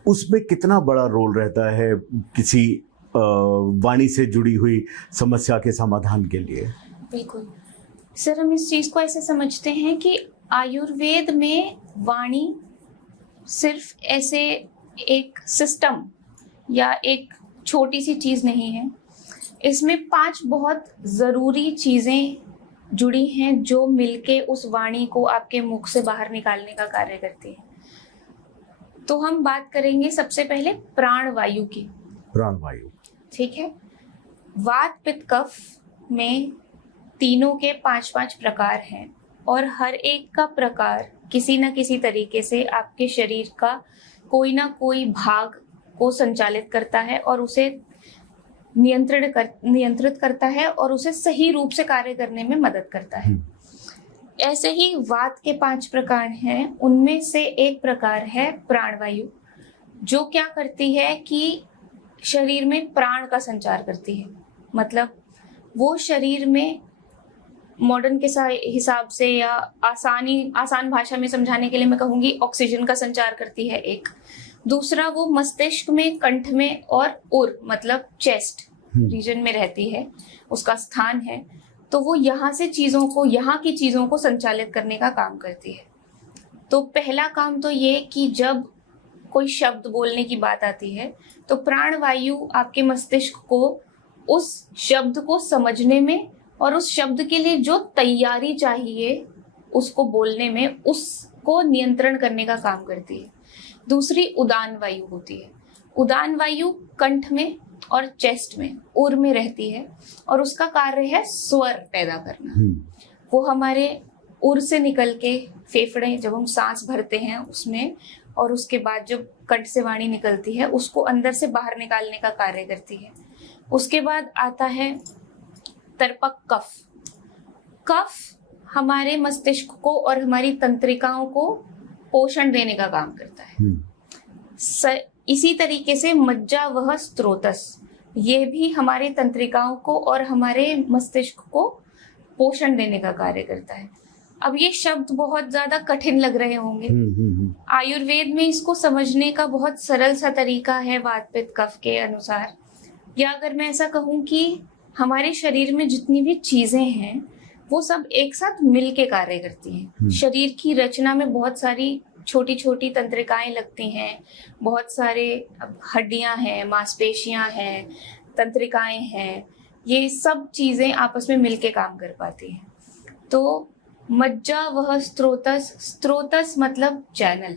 उसमें कितना बड़ा रोल रहता है किसी वाणी से जुड़ी हुई समस्या के समाधान के लिए? बिल्कुल सर, हम इस चीज को ऐसे समझते हैं कि आयुर्वेद में वाणी सिर्फ ऐसे एक सिस्टम या एक छोटी सी चीज नहीं है। इसमें 5 बहुत जरूरी चीजें जुड़ी हैं जो मिलके उस वाणी को आपके मुख से बाहर निकालने का कार्य करती है। तो हम बात करेंगे सबसे पहले प्राण वायु की। प्राण वायु, ठीक है। वात पित्त कफ में तीनों के 5-5 प्रकार हैं और हर एक का प्रकार किसी न किसी तरीके से आपके शरीर का कोई ना कोई भाग को संचालित करता है और उसे नियंत्रित करता है और उसे सही रूप से कार्य करने में मदद करता है। ऐसे ही वात के 5 प्रकार हैं, उनमें से एक प्रकार है प्राणवायु, जो क्या करती है कि शरीर में प्राण का संचार करती है। मतलब वो शरीर में मॉडर्न के हिसाब से या आसान भाषा में समझाने के लिए मैं कहूंगी ऑक्सीजन का संचार करती है एक। दूसरा वो मस्तिष्क में, कंठ में और उर मतलब चेस्ट रीजन में रहती है, उसका स्थान है। तो वो यहाँ की चीजों को संचालित करने का काम करती है। तो पहला काम तो ये कि जब कोई शब्द बोलने की बात आती है तो प्राणवायु आपके मस्तिष्क को उस शब्द को समझने में और उस शब्द के लिए जो तैयारी चाहिए उसको बोलने में, उसको नियंत्रण करने का काम करती है। दूसरी उदान वायु होती है। उदान वायु कंठ में और चेस्ट में, उर में रहती है और उसका कार्य है स्वर पैदा करना। वो हमारे उर से निकल के फेफड़े, जब हम सांस भरते हैं उसमें, और उसके बाद जब कंठ से वाणी निकलती है उसको अंदर से बाहर निकालने का कार्य करती है। उसके बाद आता है तर्पक कफ। कफ हमारे मस्तिष्क को और हमारी तंत्रिकाओं को पोषण देने का काम करता है। इसी तरीके से मज्जा वह स्त्रोतस, ये भी हमारी तंत्रिकाओं को और हमारे मस्तिष्क को पोषण देने का कार्य करता है। अब ये शब्द बहुत ज्यादा कठिन लग रहे होंगे। आयुर्वेद में इसको समझने का बहुत सरल सा तरीका है वात पित्त कफ के अनुसार। या अगर मैं ऐसा कहूँ कि हमारे शरीर में जितनी भी चीजें हैं वो सब एक साथ मिलके कार्य करती हैं। शरीर की रचना में बहुत सारी छोटी छोटी तंत्रिकाएं लगती हैं, बहुत सारे हड्डियां हैं, मांसपेशियां हैं, तंत्रिकाएं हैं, ये सब चीजें आपस में मिलके काम कर पाती हैं। तो मज्जा वह स्त्रोतस, स्त्रोतस मतलब चैनल,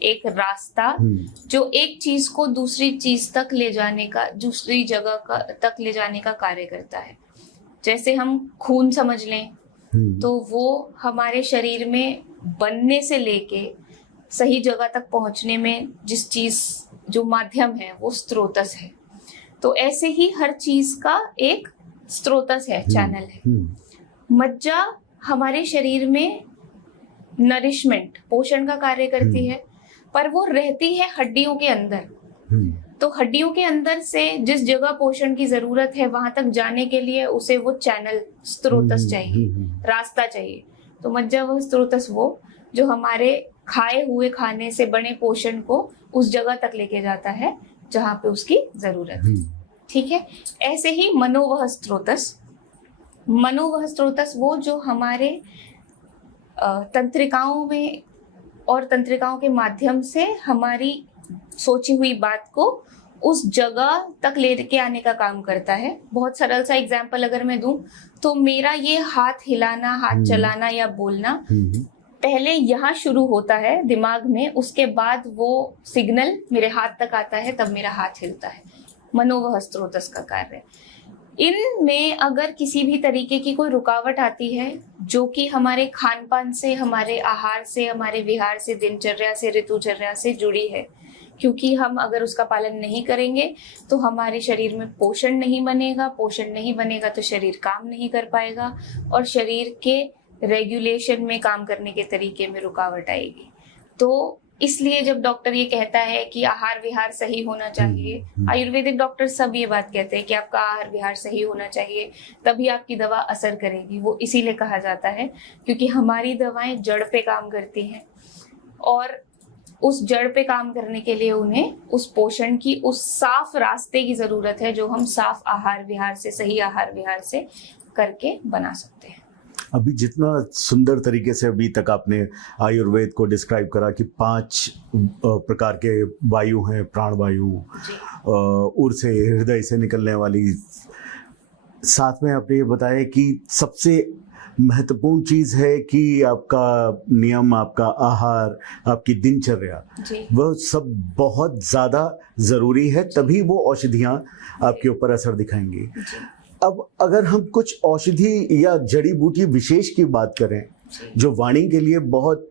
एक रास्ता जो एक चीज को दूसरी चीज तक ले जाने का, दूसरी जगह तक ले जाने का कार्य करता है। जैसे हम खून समझ लें तो वो हमारे शरीर में बनने से लेके सही जगह तक पहुंचने में जिस चीज जो माध्यम है वो स्त्रोतस है। तो ऐसे ही हर चीज का एक स्त्रोतस है, चैनल है। मज्जा हमारे शरीर में नरिशमेंट, पोषण का कार्य करती है, पर वो रहती है हड्डियों के अंदर। तो हड्डियों के अंदर से जिस जगह पोषण की जरूरत है वहां तक जाने के लिए उसे वो चैनल स्त्रोतस चाहिए, रास्ता चाहिए। तो मज्जा वह स्त्रोतस वो जो हमारे खाए हुए खाने से बने पोषण को उस जगह तक लेके जाता है जहां पे उसकी जरूरत है। ठीक है। ऐसे ही मनोवह स्त्रोतस, मनोवह स्त्रोतस वो जो हमारे तंत्रिकाओं में और तंत्रिकाओं के माध्यम से हमारी सोची हुई बात को उस जगह तक लेके आने का काम करता है। बहुत सरल सा एग्जांपल अगर मैं दूं तो मेरा ये हाथ हिलाना, हाथ चलाना या बोलना पहले यहाँ शुरू होता है दिमाग में, उसके बाद वो सिग्नल मेरे हाथ तक आता है, तब मेरा हाथ हिलता है। मनोवह स्त्रोतस का कार्य। इनमें अगर किसी भी तरीके की कोई रुकावट आती है जो कि हमारे खान पान से, हमारे आहार से, हमारे विहार से, दिनचर्या से, ऋतुचर्या से जुड़ी है, क्योंकि हम अगर उसका पालन नहीं करेंगे तो हमारे शरीर में पोषण नहीं बनेगा, पोषण नहीं बनेगा तो शरीर काम नहीं कर पाएगा और शरीर के रेगुलेशन में, काम करने के तरीके में रुकावट आएगी। तो इसलिए जब डॉक्टर ये कहता है कि आहार विहार सही होना चाहिए, आयुर्वेदिक डॉक्टर सब ये बात कहते हैं कि आपका आहार विहार सही होना चाहिए, तभी आपकी दवा असर करेगी। वो इसीलिए कहा जाता है क्योंकि हमारी दवाएं जड़ पे काम करती हैं और उस जड़ पे काम करने के लिए उन्हें उस पोषण की, उस साफ रास्ते की जरूरत है जो हम साफ आहार विहार से, सही आहार विहार से करके बना सकते हैं। अभी जितना सुंदर तरीके से अभी तक आपने आयुर्वेद को डिस्क्राइब करा कि 5 प्रकार के वायु हैं, प्राणवायु, उर से, हृदय से निकलने वाली, साथ में आपने ये बताया कि सबसे महत्वपूर्ण चीज है कि आपका नियम, आपका आहार, आपकी दिनचर्या, जी वह सब बहुत ज्यादा जरूरी है, तभी वो औषधियां आपके ऊपर असर दिखाएंगी। जी अब अगर हम कुछ औषधि या जड़ी बूटी विशेष की बात करें जी जो वाणी के लिए बहुत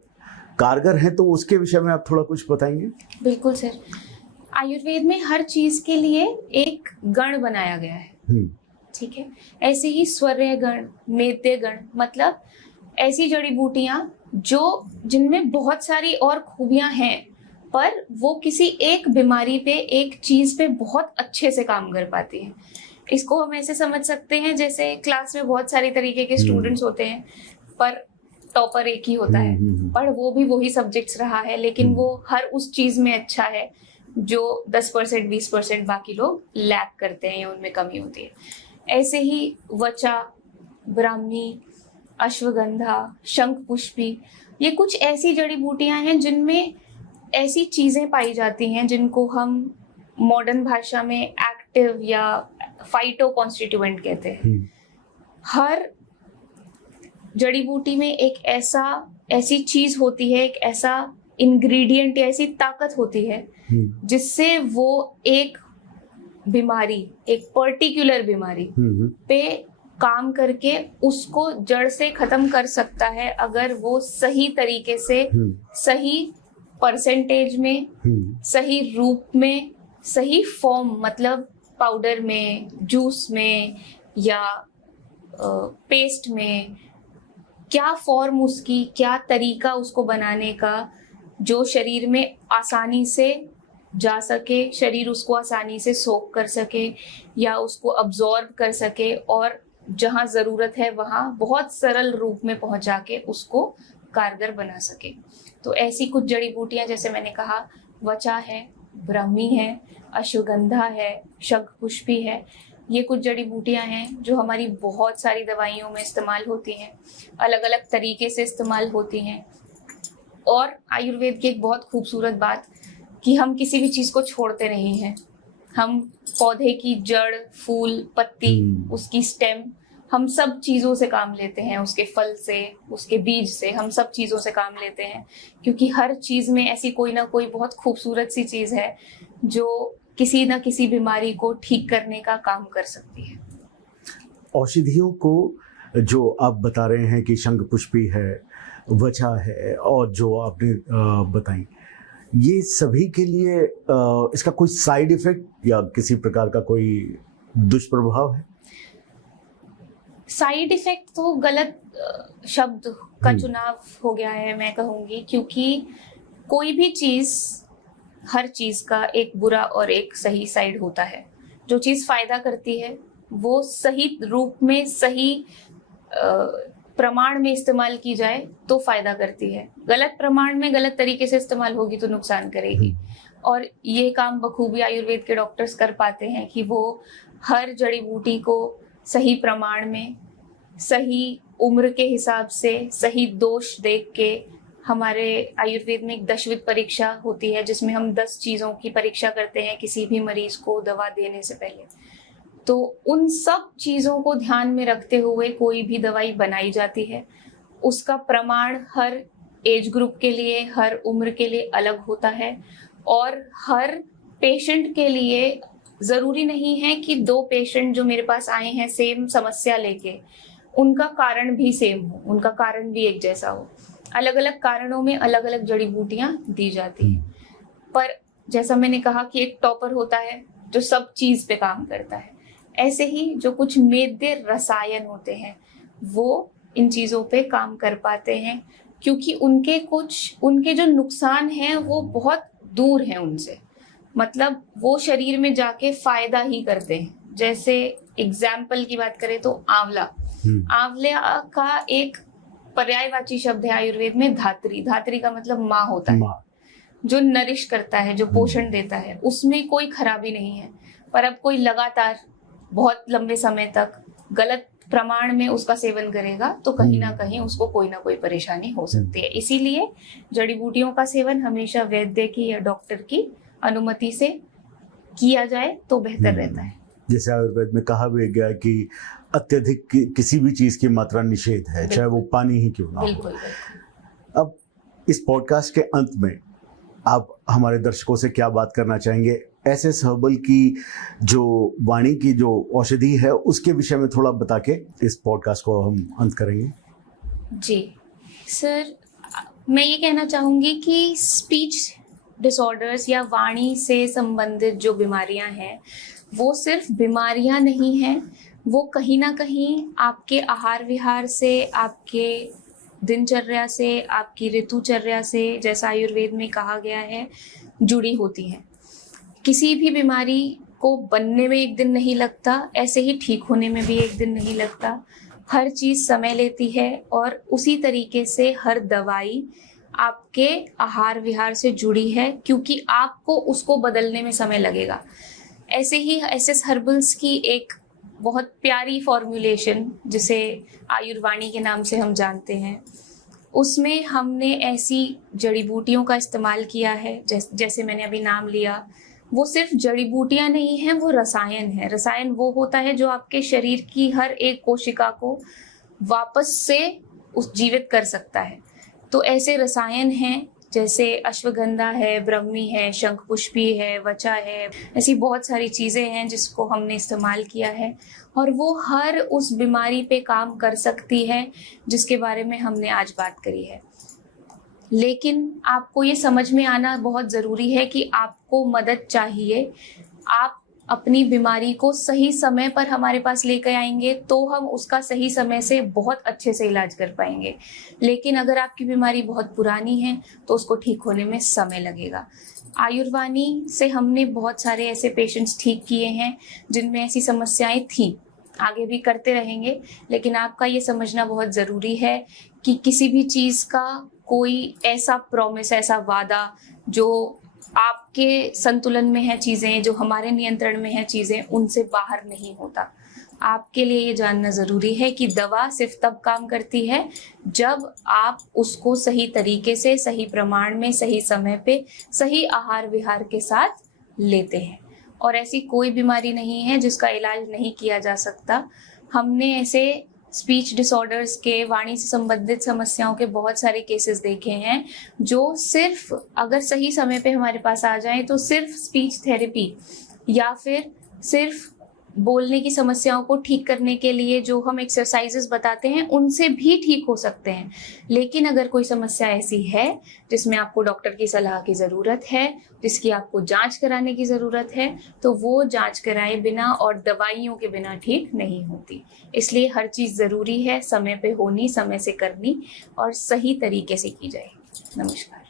कारगर हैं, तो उसके विषय में आप थोड़ा कुछ बताएंगे? बिल्कुल सर। आयुर्वेद में हर चीज के लिए एक गण बनाया गया है, ठीक है। ऐसे ही स्वर्य गण, मेद्य गण, मतलब ऐसी जड़ी बूटियां जो जिनमें बहुत सारी और खूबियां हैं, पर वो किसी एक बीमारी पे, एक चीज पे बहुत अच्छे से काम कर पाती हैं। इसको हम ऐसे समझ सकते हैं जैसे क्लास में बहुत सारी तरीके के स्टूडेंट्स होते हैं, पर टॉपर एक ही होता है, पर वो भी वही सब्जेक्ट्स रहा है, लेकिन वो हर उस चीज में अच्छा है जो 10% 20% बाकी लोग लैक करते हैं या उनमें कमी होती है। ऐसे ही वचा, ब्राह्मी, अश्वगंधा, शंखपुष्पी, ये कुछ ऐसी जड़ी बूटियां हैं जिनमें ऐसी चीजें पाई जाती हैं जिनको हम मॉडर्न भाषा में एक्टिव या फाइटो कॉन्स्टिट्यूएंट कहते हैं। हर जड़ी बूटी में एक ऐसी चीज होती है, एक ऐसा इंग्रेडिएंट या ऐसी ताकत होती है जिससे वो एक बीमारी, एक पर्टिकुलर बीमारी पे काम करके उसको जड़ से खत्म कर सकता है, अगर वो सही तरीके से, सही परसेंटेज में, सही रूप में, सही फॉर्म, मतलब पाउडर में, जूस में या पेस्ट में, क्या फॉर्म उसकी, क्या तरीका उसको बनाने का जो शरीर में आसानी से जा सके, शरीर उसको आसानी से सोख कर सके या उसको अब्जॉर्ब कर सके, और जहाँ ज़रूरत है वहाँ बहुत सरल रूप में पहुँचा के उसको कारगर बना सके। तो ऐसी कुछ जड़ी बूटियाँ, जैसे मैंने कहा, वचा है, ब्राह्मी है, अश्वगंधा है, शंखपुष्पी है, ये कुछ जड़ी बूटियां हैं जो हमारी बहुत सारी दवाइयों में इस्तेमाल होती हैं, अलग अलग तरीके से इस्तेमाल होती हैं। और आयुर्वेद की एक बहुत खूबसूरत बात कि हम किसी भी चीज़ को छोड़ते नहीं हैं। हम पौधे की जड़, फूल, पत्ती, उसकी स्टेम, हम सब चीज़ों से काम लेते हैं, उसके फल से, उसके बीज से, हम सब चीज़ों से काम लेते हैं, क्योंकि हर चीज़ में ऐसी कोई ना कोई बहुत खूबसूरत सी चीज़ है जो किसी न किसी बीमारी को ठीक करने का काम कर सकती है। औषधियों को जो आप बता रहे हैं कि शंखपुष्पी है, वचा है, और जो आपने बताई, ये सभी के लिए इसका कोई साइड इफेक्ट या किसी प्रकार का कोई दुष्प्रभाव है? साइड इफेक्ट तो गलत शब्द का चुनाव हो गया है, मैं कहूँगी, क्योंकि कोई भी चीज़, हर चीज़ का एक बुरा और एक सही साइड होता है। जो चीज़ फायदा करती है वो सही रूप में, सही प्रमाण में इस्तेमाल की जाए तो फायदा करती है, गलत प्रमाण में, गलत तरीके से इस्तेमाल होगी तो नुकसान करेगी। और ये काम बखूबी आयुर्वेद के डॉक्टर्स कर पाते हैं कि वो हर जड़ी बूटी को सही प्रमाण में, सही उम्र के हिसाब से, सही दोष देख के, हमारे आयुर्वेद में एक दशविध परीक्षा होती है जिसमें हम 10 चीज़ों की परीक्षा करते हैं किसी भी मरीज को दवा देने से पहले। तो उन सब चीज़ों को ध्यान में रखते हुए कोई भी दवाई बनाई जाती है। उसका प्रमाण हर एज ग्रुप के लिए, हर उम्र के लिए अलग होता है, और हर पेशेंट के लिए ज़रूरी नहीं है कि 2 पेशेंट जो मेरे पास आए हैं सेम समस्या लेके, उनका कारण भी सेम हो, उनका कारण भी एक जैसा हो। अलग अलग कारणों में अलग अलग जड़ी बूटियां दी जाती हैं। पर जैसा मैंने कहा कि एक टॉपर होता है जो सब चीज पे काम करता है, ऐसे ही जो कुछ मेद्य रसायन होते हैं वो इन चीजों पे काम कर पाते हैं, क्योंकि उनके जो नुकसान हैं वो बहुत दूर हैं उनसे, मतलब वो शरीर में जाके फायदा ही करते हैं। जैसे एग्जाम्पल की बात करें तो आंवले का एक पर्यायवाची शब्द है आयुर्वेद में धात्री। धात्री का मतलब माँ होता है, जो नरिश करता है, जो पोषण देता है, उसमें कोई खराबी नहीं है। पर अब कोई लगातार बहुत लंबे समय तक गलत प्रमाण में उसका सेवन करेगा तो कहीं ना कहीं उसको कोई ना कोई परेशानी हो सकती है। इसीलिए जड़ी बूटियों का सेवन हमेशा वैद्य की या डॉक्टर की अनुमति से किया जाए तो बेहतर रहता है। जैसे आयुर्वेद में कहा भी गया कि अत्यधिक किसी भी चीज की मात्रा निषेध है, चाहे वो पानी ही क्यों ना हो। बिल्कुल। अब इस पॉडकास्ट के अंत में आप हमारे दर्शकों से क्या बात करना चाहेंगे? एसएस हर्बल की जो वाणी की जो औषधि है उसके विषय में थोड़ा बता के इस पॉडकास्ट को हम अंत करेंगे। जी सर, मैं ये कहना चाहूँगी कि स्पीच डिसऑर्डर्स या वाणी से संबंधित जो बीमारियां हैं वो सिर्फ बीमारियां नहीं हैं, वो कहीं ना कहीं आपके आहार विहार से, आपके दिनचर्या से, आपकी ऋतुचर्या से, जैसा आयुर्वेद में कहा गया है, जुड़ी होती हैं। किसी भी बीमारी को बनने में एक दिन नहीं लगता, ऐसे ही ठीक होने में भी एक दिन नहीं लगता। हर चीज़ समय लेती है और उसी तरीके से हर दवाई आपके आहार विहार से जुड़ी है, क्योंकि आपको उसको बदलने में समय लगेगा। ऐसे ही एसएस हर्बल्स की एक बहुत प्यारी फॉर्मुलेशन जिसे आयुर्वाणी के नाम से हम जानते हैं, उसमें हमने ऐसी जड़ी बूटियों का इस्तेमाल किया है, जैसे मैंने अभी नाम लिया, वो सिर्फ जड़ी बूटियां नहीं हैं, वो रसायन है। रसायन वो होता है जो आपके शरीर की हर एक कोशिका को वापस से उस जीवित कर सकता है। तो ऐसे रसायन हैं जैसे अश्वगंधा है, ब्रह्मी है, शंखपुष्पी है, वचा है, ऐसी बहुत सारी चीज़ें हैं जिसको हमने इस्तेमाल किया है और वो हर उस बीमारी पे काम कर सकती है जिसके बारे में हमने आज बात करी है। लेकिन आपको ये समझ में आना बहुत ज़रूरी है कि आपको मदद चाहिए। आप अपनी बीमारी को सही समय पर हमारे पास लेकर आएंगे तो हम उसका सही समय से बहुत अच्छे से इलाज कर पाएंगे। लेकिन अगर आपकी बीमारी बहुत पुरानी है तो उसको ठीक होने में समय लगेगा। आयुर्वाणी से हमने बहुत सारे ऐसे पेशेंट्स ठीक किए हैं जिनमें ऐसी समस्याएं थी, आगे भी करते रहेंगे। लेकिन आपका ये समझना बहुत ज़रूरी है कि किसी भी चीज़ का कोई ऐसा प्रॉमिस, ऐसा वादा जो आपके संतुलन में है चीज़ें, जो हमारे नियंत्रण में है चीज़ें, उनसे बाहर नहीं होता। आपके लिए ये जानना ज़रूरी है कि दवा सिर्फ तब काम करती है जब आप उसको सही तरीके से, सही प्रमाण में, सही समय पे, सही आहार विहार के साथ लेते हैं। और ऐसी कोई बीमारी नहीं है जिसका इलाज नहीं किया जा सकता। हमने ऐसे स्पीच डिसऑर्डर्स के, वाणी से संबंधित समस्याओं के बहुत सारे केसेस देखे हैं जो सिर्फ अगर सही समय पे हमारे पास आ जाएं तो सिर्फ स्पीच थेरेपी या फिर सिर्फ बोलने की समस्याओं को ठीक करने के लिए जो हम एक्सरसाइजेस बताते हैं उनसे भी ठीक हो सकते हैं। लेकिन अगर कोई समस्या ऐसी है जिसमें आपको डॉक्टर की सलाह की ज़रूरत है, जिसकी आपको जांच कराने की ज़रूरत है, तो वो जांच कराए बिना और दवाइयों के बिना ठीक नहीं होती। इसलिए हर चीज़ ज़रूरी है, समय पे होनी, समय से करनी और सही तरीके से की जाए। नमस्कार।